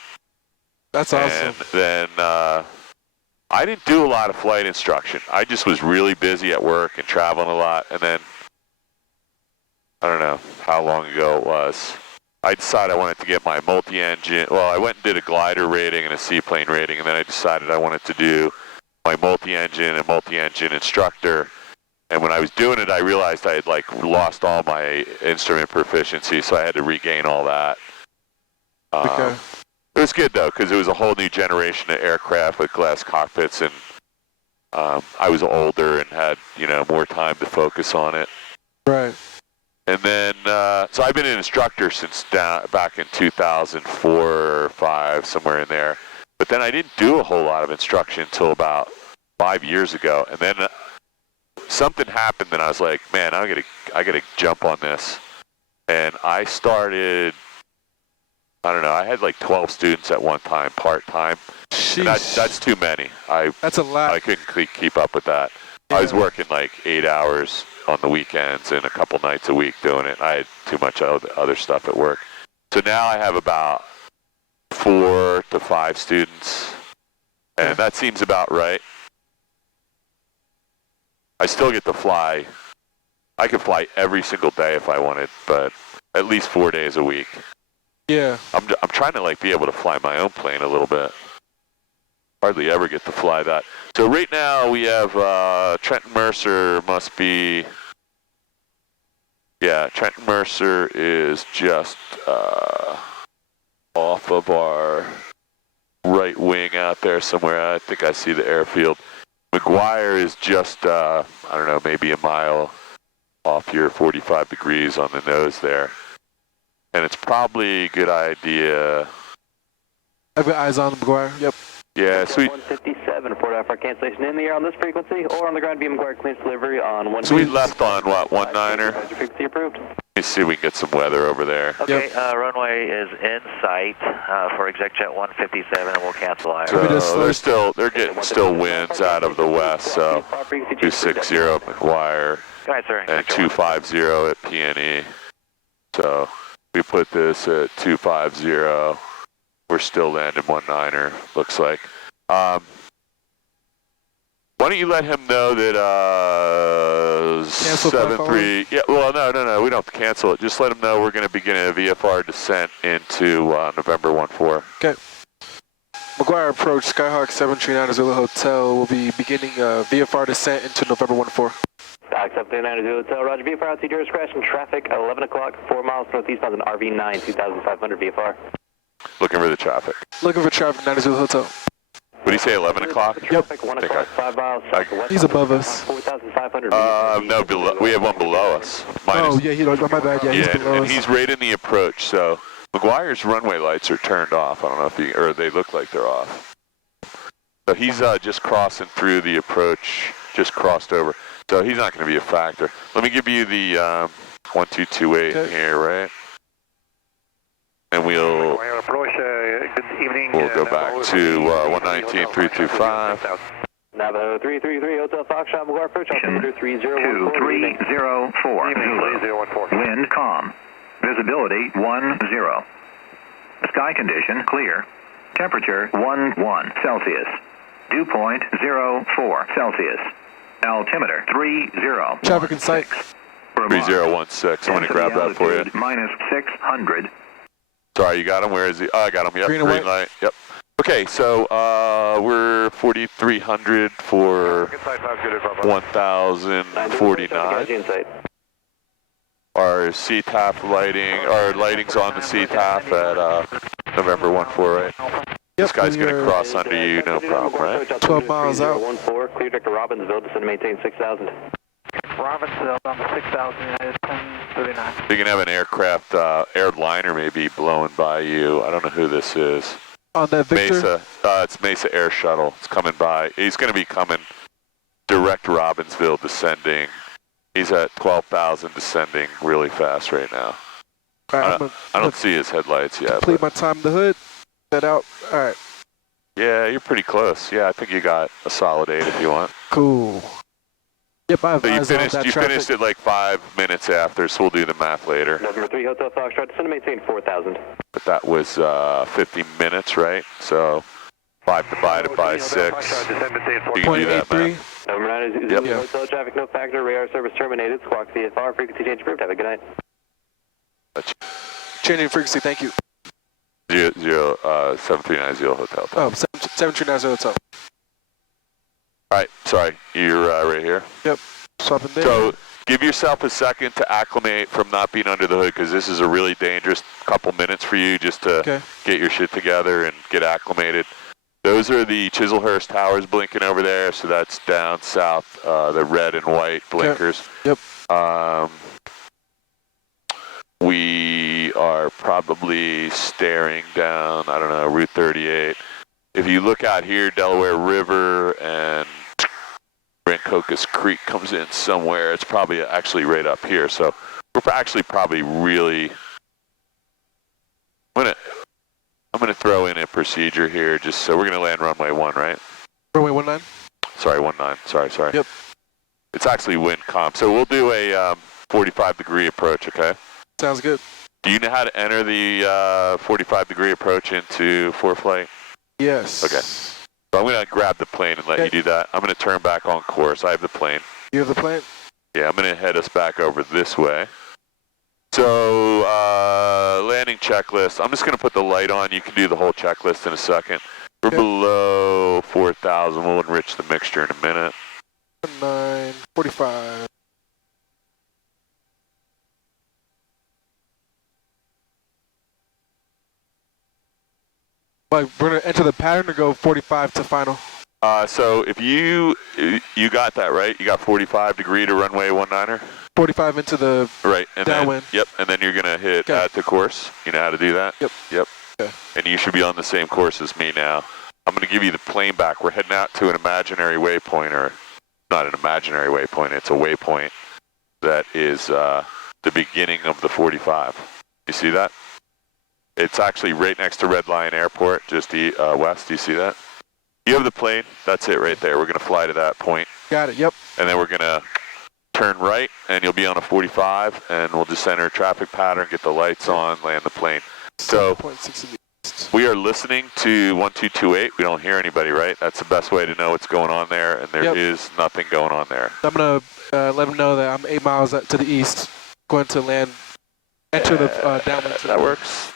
That's awesome. And then I didn't do a lot of flight instruction. I just was really busy at work and traveling a lot. And then, I don't know how long ago it was, I decided I wanted to get my multi-engine. Well, I went and did a glider rating and a seaplane rating, and then I decided I wanted to do my multi-engine and multi-engine instructor. And when I was doing it, I realized I had like lost all my instrument proficiency, so I had to regain all that. Okay. It was good though, because it was a whole new generation of aircraft with glass cockpits, and I was older and had, you know, more time to focus on it. Right. And then, so I've been an instructor since back in 2004 or 5, somewhere in there. But then I didn't do a whole lot of instruction until about 5 years ago. And then something happened, and I was like, man, I gotta jump on this. And I started, I don't know, I had like 12 students at one time, part-time. That's too many. That's a lot. I couldn't keep up with that. Yeah. I was working like 8 hours on the weekends and a couple nights a week doing it. I had too much other stuff at work. So now I have about 4 to 5 students, and that seems about right. I still get to fly. I could fly every single day if I wanted, but at least 4 days a week. Yeah. I'm trying to like be able to fly my own plane a little bit. Hardly ever get to fly that. So right now we have Trenton Mercer must be, yeah, Trenton Mercer is just off of our right wing out there somewhere. I think I see the airfield. McGuire is just, I don't know, maybe a mile off your 45 degrees on the nose there. And it's probably a good idea. I've got eyes on McGuire, yep. Yeah, sweet. 157, Port Alpha cancellation in the air on this frequency, or on the ground via McGuire clearance delivery on 1. So we left on what, 19er? Frequency approved. Let me see if we can get some weather over there. Okay, runway is in sight for ExecJet 157, and we'll cancel IR. So they're getting still winds out of the west, so 260 at McGuire, Go ahead, sir. and 250 at PNE. So we put this at 250. We're still landing 19er, looks like. Why don't you let him know that 73? Yeah, well, no, we don't have to cancel it. Just let him know we're going to begin a VFR descent into November 14. Okay. McGuire approach, Skyhawk 739 Zulu Hotel will be beginning VFR descent into November 14. Accept 390 Hotel, Roger. VFR out to your discretion. Traffic 11 o'clock, 4 miles northeast on an RV9, 2,500 VFR. Looking for the traffic. Looking for traffic, 90 Zulu Hotel. What do you say, 11 o'clock? Yep. 1 o'clock, 5 miles southwest. He's above us. 4,500 no, below, we have one below us. Oh, yeah, my bad. Yeah, he's below and us. he's right in the approach, so McGuire's runway lights are turned off. I don't know if or they look like they're off. So he's just crossing through the approach just crossed over. So he's not going to be a factor. Let me give you the 1228 here, right? And we'll go back to 119.325. Navajo 333, Hotel Foxtrot, McGuire approach, altimeter 3014. 2304, Zulu. Wind calm. Visibility 10. Sky condition clear. Temperature 11 Celsius. Dew point 04 Celsius. Altimeter 30. Traffic in sight. 3016. I'm going to grab that for you. Minus 600. Sorry, you got him? Where is he? Oh, I got him. Yep, green light. Yep. Okay, so we're 4,300 for 1,049. Our CTAF lighting, our lighting's on the CTAF at November 14, right? Yep, this guy's going to cross under you, no problem, right? 12 miles out. 14, clear deck to Robbinsville, descend and maintain 6,000. Robbinsville on the 6,000, United 1039. You can have an aircraft, airliner maybe blowing by you. I don't know who this is. On that Victor? Mesa, it's Mesa Air Shuttle. It's coming by. He's going to be coming direct to Robbinsville, descending. He's at 12,000, descending really fast right now. Right, I don't see his headlights yet. Complete my time in the hood. Set out. All right. Yeah, you're pretty close. Yeah, I think you got a solid 8 if you want. Cool. Yep, I have eyes on that you traffic. finished it like 5 minutes after, so we'll do the math later. Number 3, Hotel Foxtrot, descend and maintain 4,000. But that was 50 minutes, right? So 5 divided by 6. You can do that math. Number 9 is yep. Hotel traffic, no factor, radar service terminated, squawk VFR, frequency change approved. Have a good night. Changing frequency, thank you. 7390 Hotel. Oh, 7390 Hotel. All right, sorry, you're right here. Yep, swapping there. So give yourself a second to acclimate from not being under the hood, because this is a really dangerous couple minutes for you just to get your shit together and get acclimated. Those are the Chislehurst Towers blinking over there, so that's down south, the red and white blinkers. Yep. We are probably staring down, I don't know, Route 38. If you look out here, Delaware River and Rancocas Creek comes in somewhere. It's probably actually right up here. So we're actually probably really, I'm gonna throw in a procedure here just so we're gonna land runway 1, right? Runway 19? Sorry, 19, sorry. Yep. It's actually wind calm. So we'll do a 45-degree approach, okay? Sounds good. Do you know how to enter the 45-degree approach into FreeFlight? Yes. Okay. So I'm going to grab the plane and let you do that. I'm going to turn back on course. I have the plane. You have the plane? Yeah, I'm going to head us back over this way. So, landing checklist. I'm just going to put the light on. You can do the whole checklist in a second. We're below 4,000. We'll enrich the mixture in a minute. 9:45. Like, we're going to enter the pattern or go 45 to final? So if you got that, right? You got 45 degree to runway 19er? 45 into the downwind. Yep, and then you're going to hit add to course. You know how to do that? Yep. Okay. And you should be on the same course as me now. I'm going to give you the plane back. We're heading out to an imaginary waypoint, or not an imaginary waypoint, it's a waypoint that is the beginning of the 45. You see that? It's actually right next to Red Lion Airport, just west. Do you see that? You have the plane. That's it right there. We're going to fly to that point. Got it, yep. And then we're going to turn right, and you'll be on a 45, and we'll just enter a traffic pattern, get the lights on, land the plane. So we are listening to 1228. We don't hear anybody, right? That's the best way to know what's going on there, and there is nothing going on there. I'm going to let them know that I'm 8 miles to the east, going to land, enter the downwind. That works.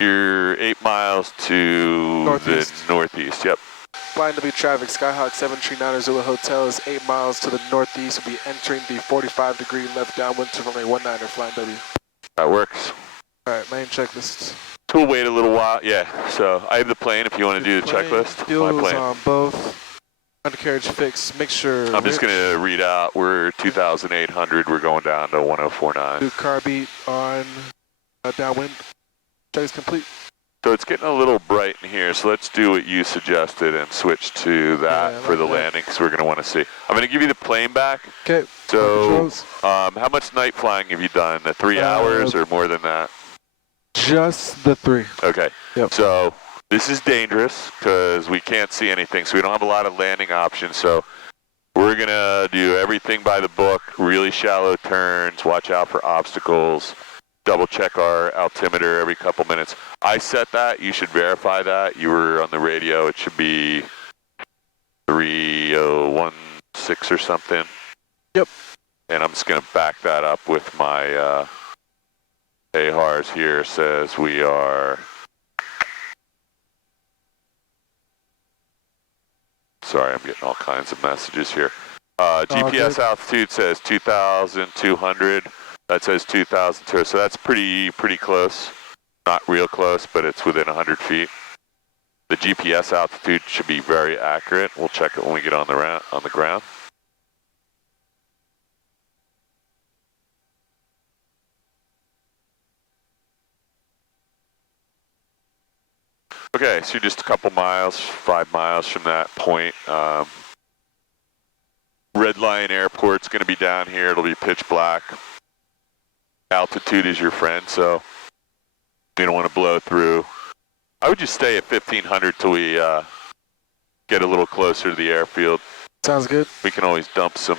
You're 8 miles to the northeast, yep. Flying W traffic, Skyhawk 739 Zulu Hotel is 8 miles to the northeast. We'll be entering the 45-degree left downwind to runway 19er, flying W. That works. All right, main checklist. So we'll wait a little while, yeah. So I have the plane if you want to do the checklist. Fuel My plane. is on both. Undercarriage fix, mixture. I'm just going to read out, we're 2,800, we're going down to 1049. Do carb beat on downwind. Check is complete. So it's getting a little bright in here, so let's do what you suggested and switch to that for the landing, because we're going to want to see. I'm going to give you the plane back. Okay. So how much night flying have you done? 3 hours or more than that? Just the 3. Okay. Yep. So this is dangerous because we can't see anything, so we don't have a lot of landing options. So we're going to do everything by the book, really shallow turns, watch out for obstacles, double check our altimeter every couple minutes. I set that. You should verify that. You were on the radio. It should be 3016 or something. Yep. And I'm just going to back that up with my AHARS here. Says we are... Sorry, I'm getting all kinds of messages here. GPS altitude says 2,200. That says 2,002. So that's pretty close. Not real close, but it's within 100 feet. The GPS altitude should be very accurate. We'll check it when we get on the ground. Okay, so you're just a couple miles, 5 miles from that point. Red Lion Airport's going to be down here. It'll be pitch black. Altitude is your friend, so we don't want to blow through. I would just stay at 1,500 till we get a little closer to the airfield. Sounds good. We can always dump some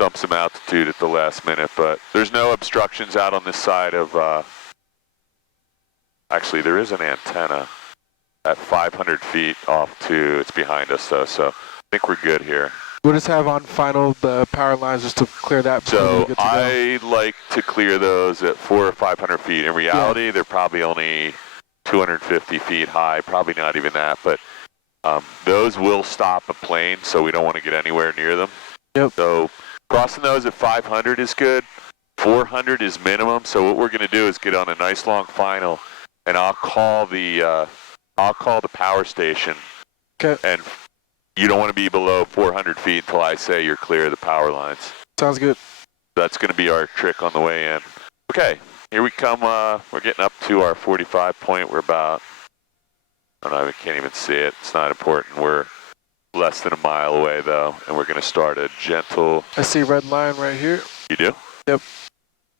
altitude at the last minute, but there's no obstructions out on this side of... Actually, there is an antenna at 500 feet off to, it's behind us though, so I think we're good here. We'll just have on final the power lines just to clear that. So I like to clear those at 400 or 500 feet. In reality, they're probably only 250 feet high, probably not even that, but those will stop a plane, so we don't want to get anywhere near them. Yep. So crossing those at 500 is good. 400 is minimum, so what we're going to do is get on a nice long final, and I'll call the power station. Okay. And you don't want to be below 400 feet until I say you're clear of the power lines. Sounds good. That's going to be our trick on the way in. Okay, here we come. We're getting up to our 45 point. We're about, I don't know, I can't even see it. It's not important. We're less than a mile away though, and we're going to start a gentle... I see red line right here. You do? Yep.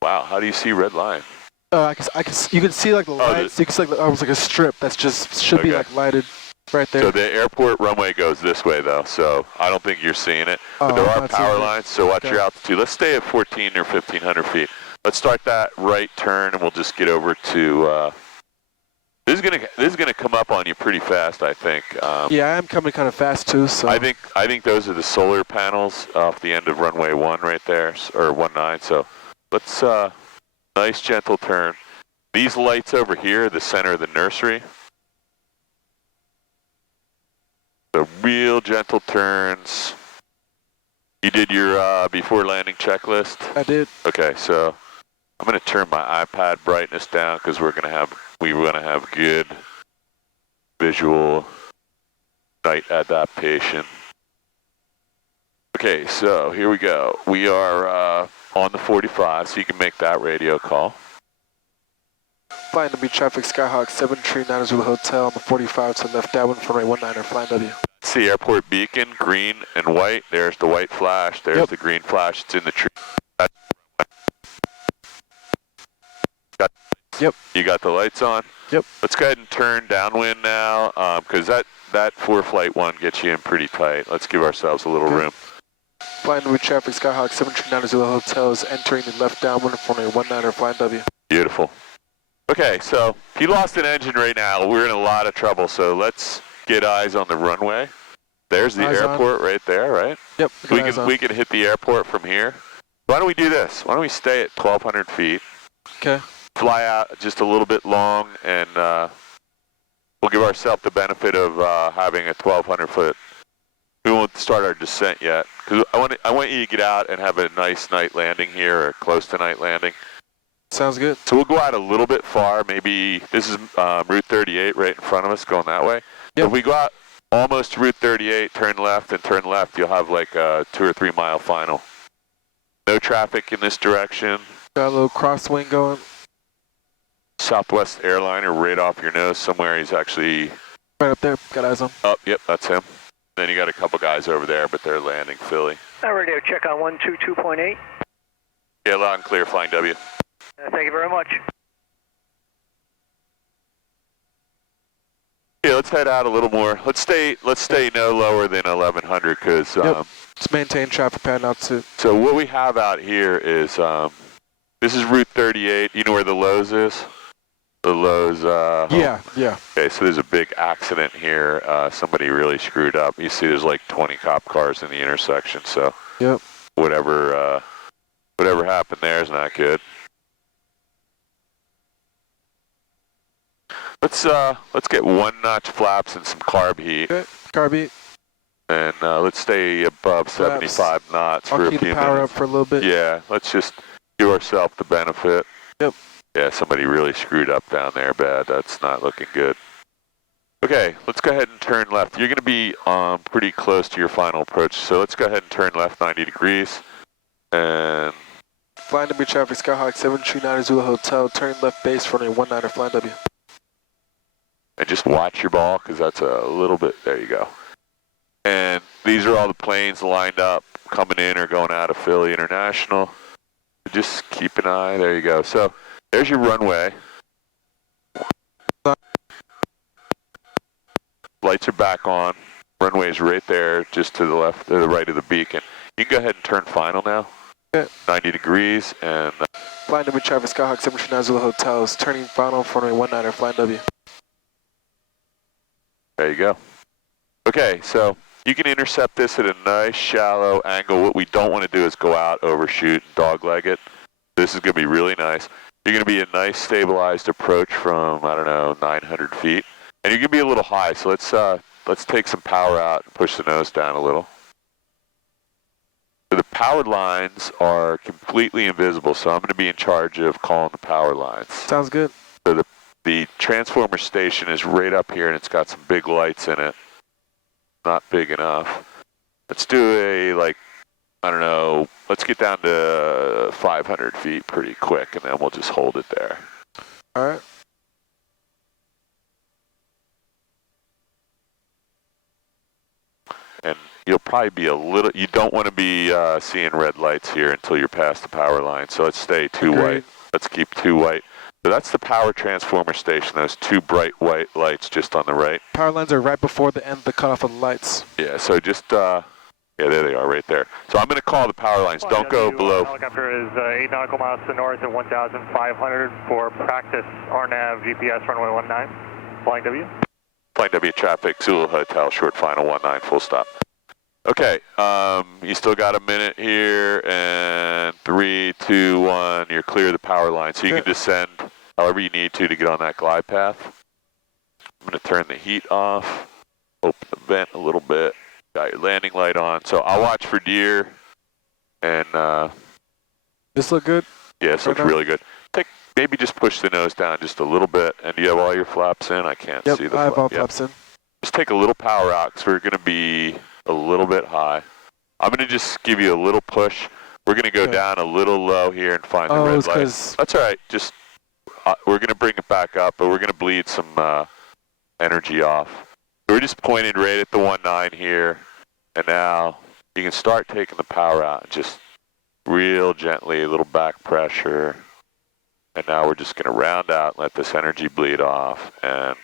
Wow, how do you see red line? You can see like the lights. You can see like almost like a strip that's just should be like lighted right there. So the airport runway goes this way though, so I don't think you're seeing it. But there are power lines, so watch your altitude. Let's stay at 14 or 1,500 feet. Let's start that right turn, and we'll just get over to. This is gonna come up on you pretty fast, I think. Yeah, I am coming kind of fast too. So I think those are the solar panels off the end of runway 1 right there, or 19. So let's nice gentle turn. These lights over here, the center of the nursery. The real gentle turns. You did your before landing checklist? I did. Okay, so I'm going to turn my iPad brightness down because we want to have good visual night adaptation. Okay, so here we go. We are on the 45, so you can make that radio call. Flying to be traffic Skyhawk 739 Zulu Hotel on the 45 to the left, downwind for runway 19er, flying W. That's the airport beacon, green and white. There's the white flash. There's the green flash. It's in the tree. You got the lights on? Yep. Let's go ahead and turn downwind now, because that FreeFlight 1 gets you in pretty tight. Let's give ourselves a little room. Flying to be traffic Skyhawk 739 Zulu Hotel is entering the left downwind for runway 19er, flying W. Beautiful. Okay, so if you lost an engine right now, we're in a lot of trouble, so let's get eyes on the runway. There's the airport right there, right? Yep. We can hit the airport from here. Why don't we do this? Why don't we stay at 1,200 feet? Okay. Fly out just a little bit long, and we'll give ourselves the benefit of having a 1,200 foot. We won't start our descent yet, because I want you to get out and have a nice night landing here, or close to night landing. Sounds good. So we'll go out a little bit far. Maybe this is Route 38 right in front of us, going that way. Yep. If we go out almost to Route 38, turn left, you'll have like a 2 or 3 mile final. No traffic in this direction. Got a little crosswind going. Southwest airliner right off your nose somewhere. He's actually right up there. Got eyes on. Oh, yep, that's him. Then you got a couple guys over there, but they're landing Philly. Radio check on 122.8. Yeah, loud and clear, Flying W. Thank you very much. Yeah, let's head out a little more. Let's stay no lower than 1100 because let's maintain traffic pattern altitude. So what we have out here is this is Route 38. You know where the Lowe's is? The Lowe's. Yeah. Okay, so there's a big accident here. Somebody really screwed up. You see, there's like 20 cop cars in the intersection. So whatever happened there is not good. Let's get 1-notch flaps and some carb heat. Okay. Carb heat. And let's stay above 75 knots for a few minutes. I'll keep the power up for a little bit. Yeah, let's just give ourselves the benefit. Yep. Yeah, somebody really screwed up down there bad. That's not looking good. Okay, let's go ahead and turn left. You're going to be pretty close to your final approach, so let's go ahead and turn left 90 degrees. And Flying W traffic, Skyhawk 739 Zulu Hotel, turn left base for a 19er Flying W. And just watch your ball, because that's a little bit, there you go. And these are all the planes lined up, coming in or going out of Philly International. Just keep an eye, there you go. So there's your runway. Lights are back on. Runway's right there, just to the left, to the right of the beacon. You can go ahead and turn final now. Okay. 90 degrees and... Flying W traffic, Skyhawk 739 Zulu Hotel is turning final for a 19er Flying W. There you go. Okay, so you can intercept this at a nice shallow angle. What we don't want to do is go out, overshoot, and dogleg it. This is going to be really nice. You're going to be a nice stabilized approach from, I don't know, 900 feet. And you're going to be a little high, so let's take some power out and push the nose down a little. So the power lines are completely invisible, so I'm going to be in charge of calling the power lines. Sounds good. So the transformer station is right up here, and it's got some big lights in it. Not big enough. Let's do I don't know, let's get down to 500 feet pretty quick, and then we'll just hold it there. All right. And you'll probably be you don't want to be seeing red lights here until you're past the power line, so let's stay too white. Let's keep too white. So that's the power transformer station, those two bright white lights just on the right. Power lines are right before the end of the cutoff of the lights. Yeah, so just, yeah, there they are right there. So I'm going to call the power lines. Don't go below. Helicopter is 8 nautical miles to the north at 1,500 for practice RNAV GPS runway 19. Flying W. Flying W traffic, Zulu Hotel, short final 19, full stop. Okay, you still got a minute here, and 3, 2, 1, you're clear of the power line. So you can descend however you need to get on that glide path. I'm going to turn the heat off, open the vent a little bit, got your landing light on. So I'll watch for deer, and... this look good? Yeah, this looks really good. Maybe just push the nose down just a little bit, and do you have all your flaps in? I can't see the I have all flaps in. Just take a little power out, because we're going to be a little bit high. I'm going to just give you a little push. We're going to go down a little low here and find the red light. That's all right. Just we're going to bring it back up, but we're going to bleed some energy off. We're just pointed right at the 19 here, and now you can start taking the power out and just real gently, a little back pressure. And now we're just going to round out and let this energy bleed off, and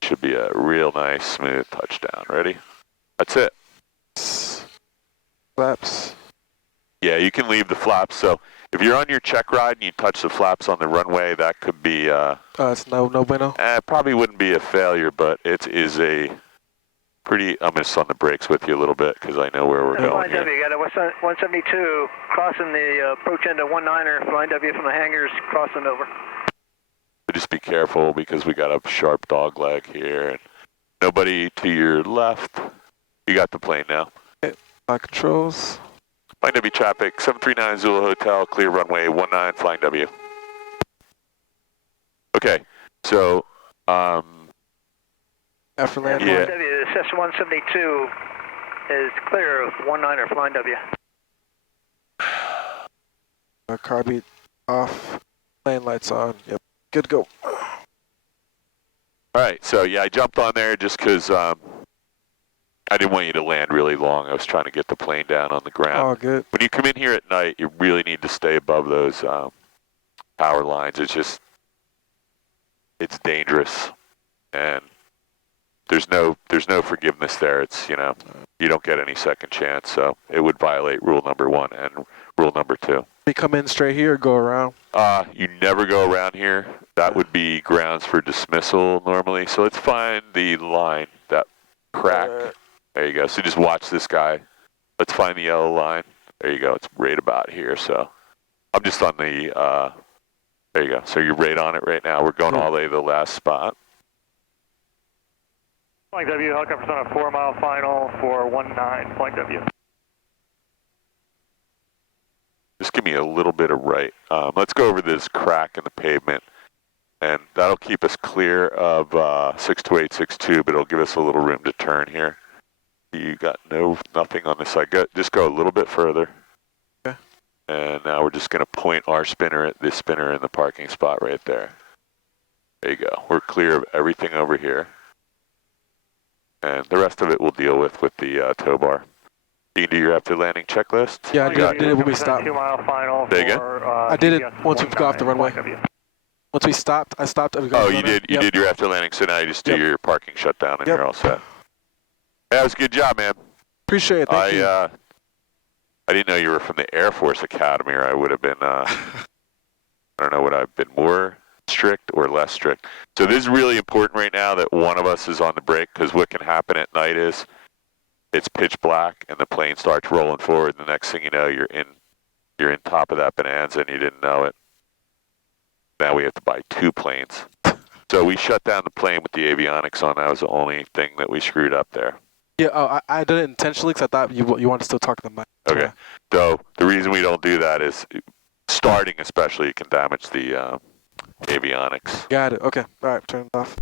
it should be a real nice, smooth touchdown. Ready? That's it. Flaps. Yeah, you can leave the flaps. So if you're on your check ride and you touch the flaps on the runway, that could be... it's no bueno? Probably wouldn't be a failure, but it is a pretty... I'm going to sun the brakes with you a little bit because I know where we're going here. You got a 172 crossing the approach end of 19er, Flying W from the hangars, crossing over. So just be careful because we got a sharp dog leg here. And nobody to your left. You got the plane now. Okay. My controls. Flying W traffic, 739 Zulu Hotel, clear runway 19, Flying W. Okay, so, after landing. Yeah. The Cessna 172 is clear of 19er, Flying W. Carb heat off, plane lights on, yep. Good to go. All right, so yeah, I jumped on there just because I didn't want you to land really long. I was trying to get the plane down on the ground. Oh, good. When you come in here at night, you really need to stay above those power lines. It's dangerous, and there's no forgiveness there. It's, you know, you don't get any second chance, so it would violate rule number 1 and rule number 2. We come in straight here or go around? You never go around here. That would be grounds for dismissal normally. So let's find the line, that crack. There you go. So just watch this guy. Let's find the yellow line. There you go. It's right about here. So I'm just on the, there you go. So you're right on it right now. We're going all the way to the last spot. Flying W, helicopter's on a 4-mile final for 19, flying W. Just give me a little bit of right. Let's go over this crack in the pavement, and that'll keep us clear of 62862, but it'll give us a little room to turn here. You got nothing on this side. Just go a little bit further. Okay. And now we're just going to point our spinner at this spinner in the parking spot right there. There you go. We're clear of everything over here. And the rest of it we'll deal with the tow bar. You can do your after landing checklist. Yeah, I did it when we stopped. 2-mile final. Say again? I did it once we got off the runway. Once we stopped, I stopped. Oh, you did. You did your after landing. So now you just do your parking shutdown, and you're all set. That was a good job, man. Appreciate it. Thank you. I didn't know you were from the Air Force Academy, or I would have been. I don't know, would I have been more strict or less strict? So this is really important right now that one of us is on the brake, because what can happen at night is it's pitch black and the plane starts rolling forward. The next thing you know, you're in top of that bonanza and you didn't know it. Now we have to buy 2 planes. So we shut down the plane with the avionics on. That was the only thing that we screwed up there. Yeah, I did it intentionally because I thought you wanted to still talk to the mic. Okay. Yeah. So the reason we don't do that is starting especially, it can damage the avionics. Got it. Okay. All right. Turn it off.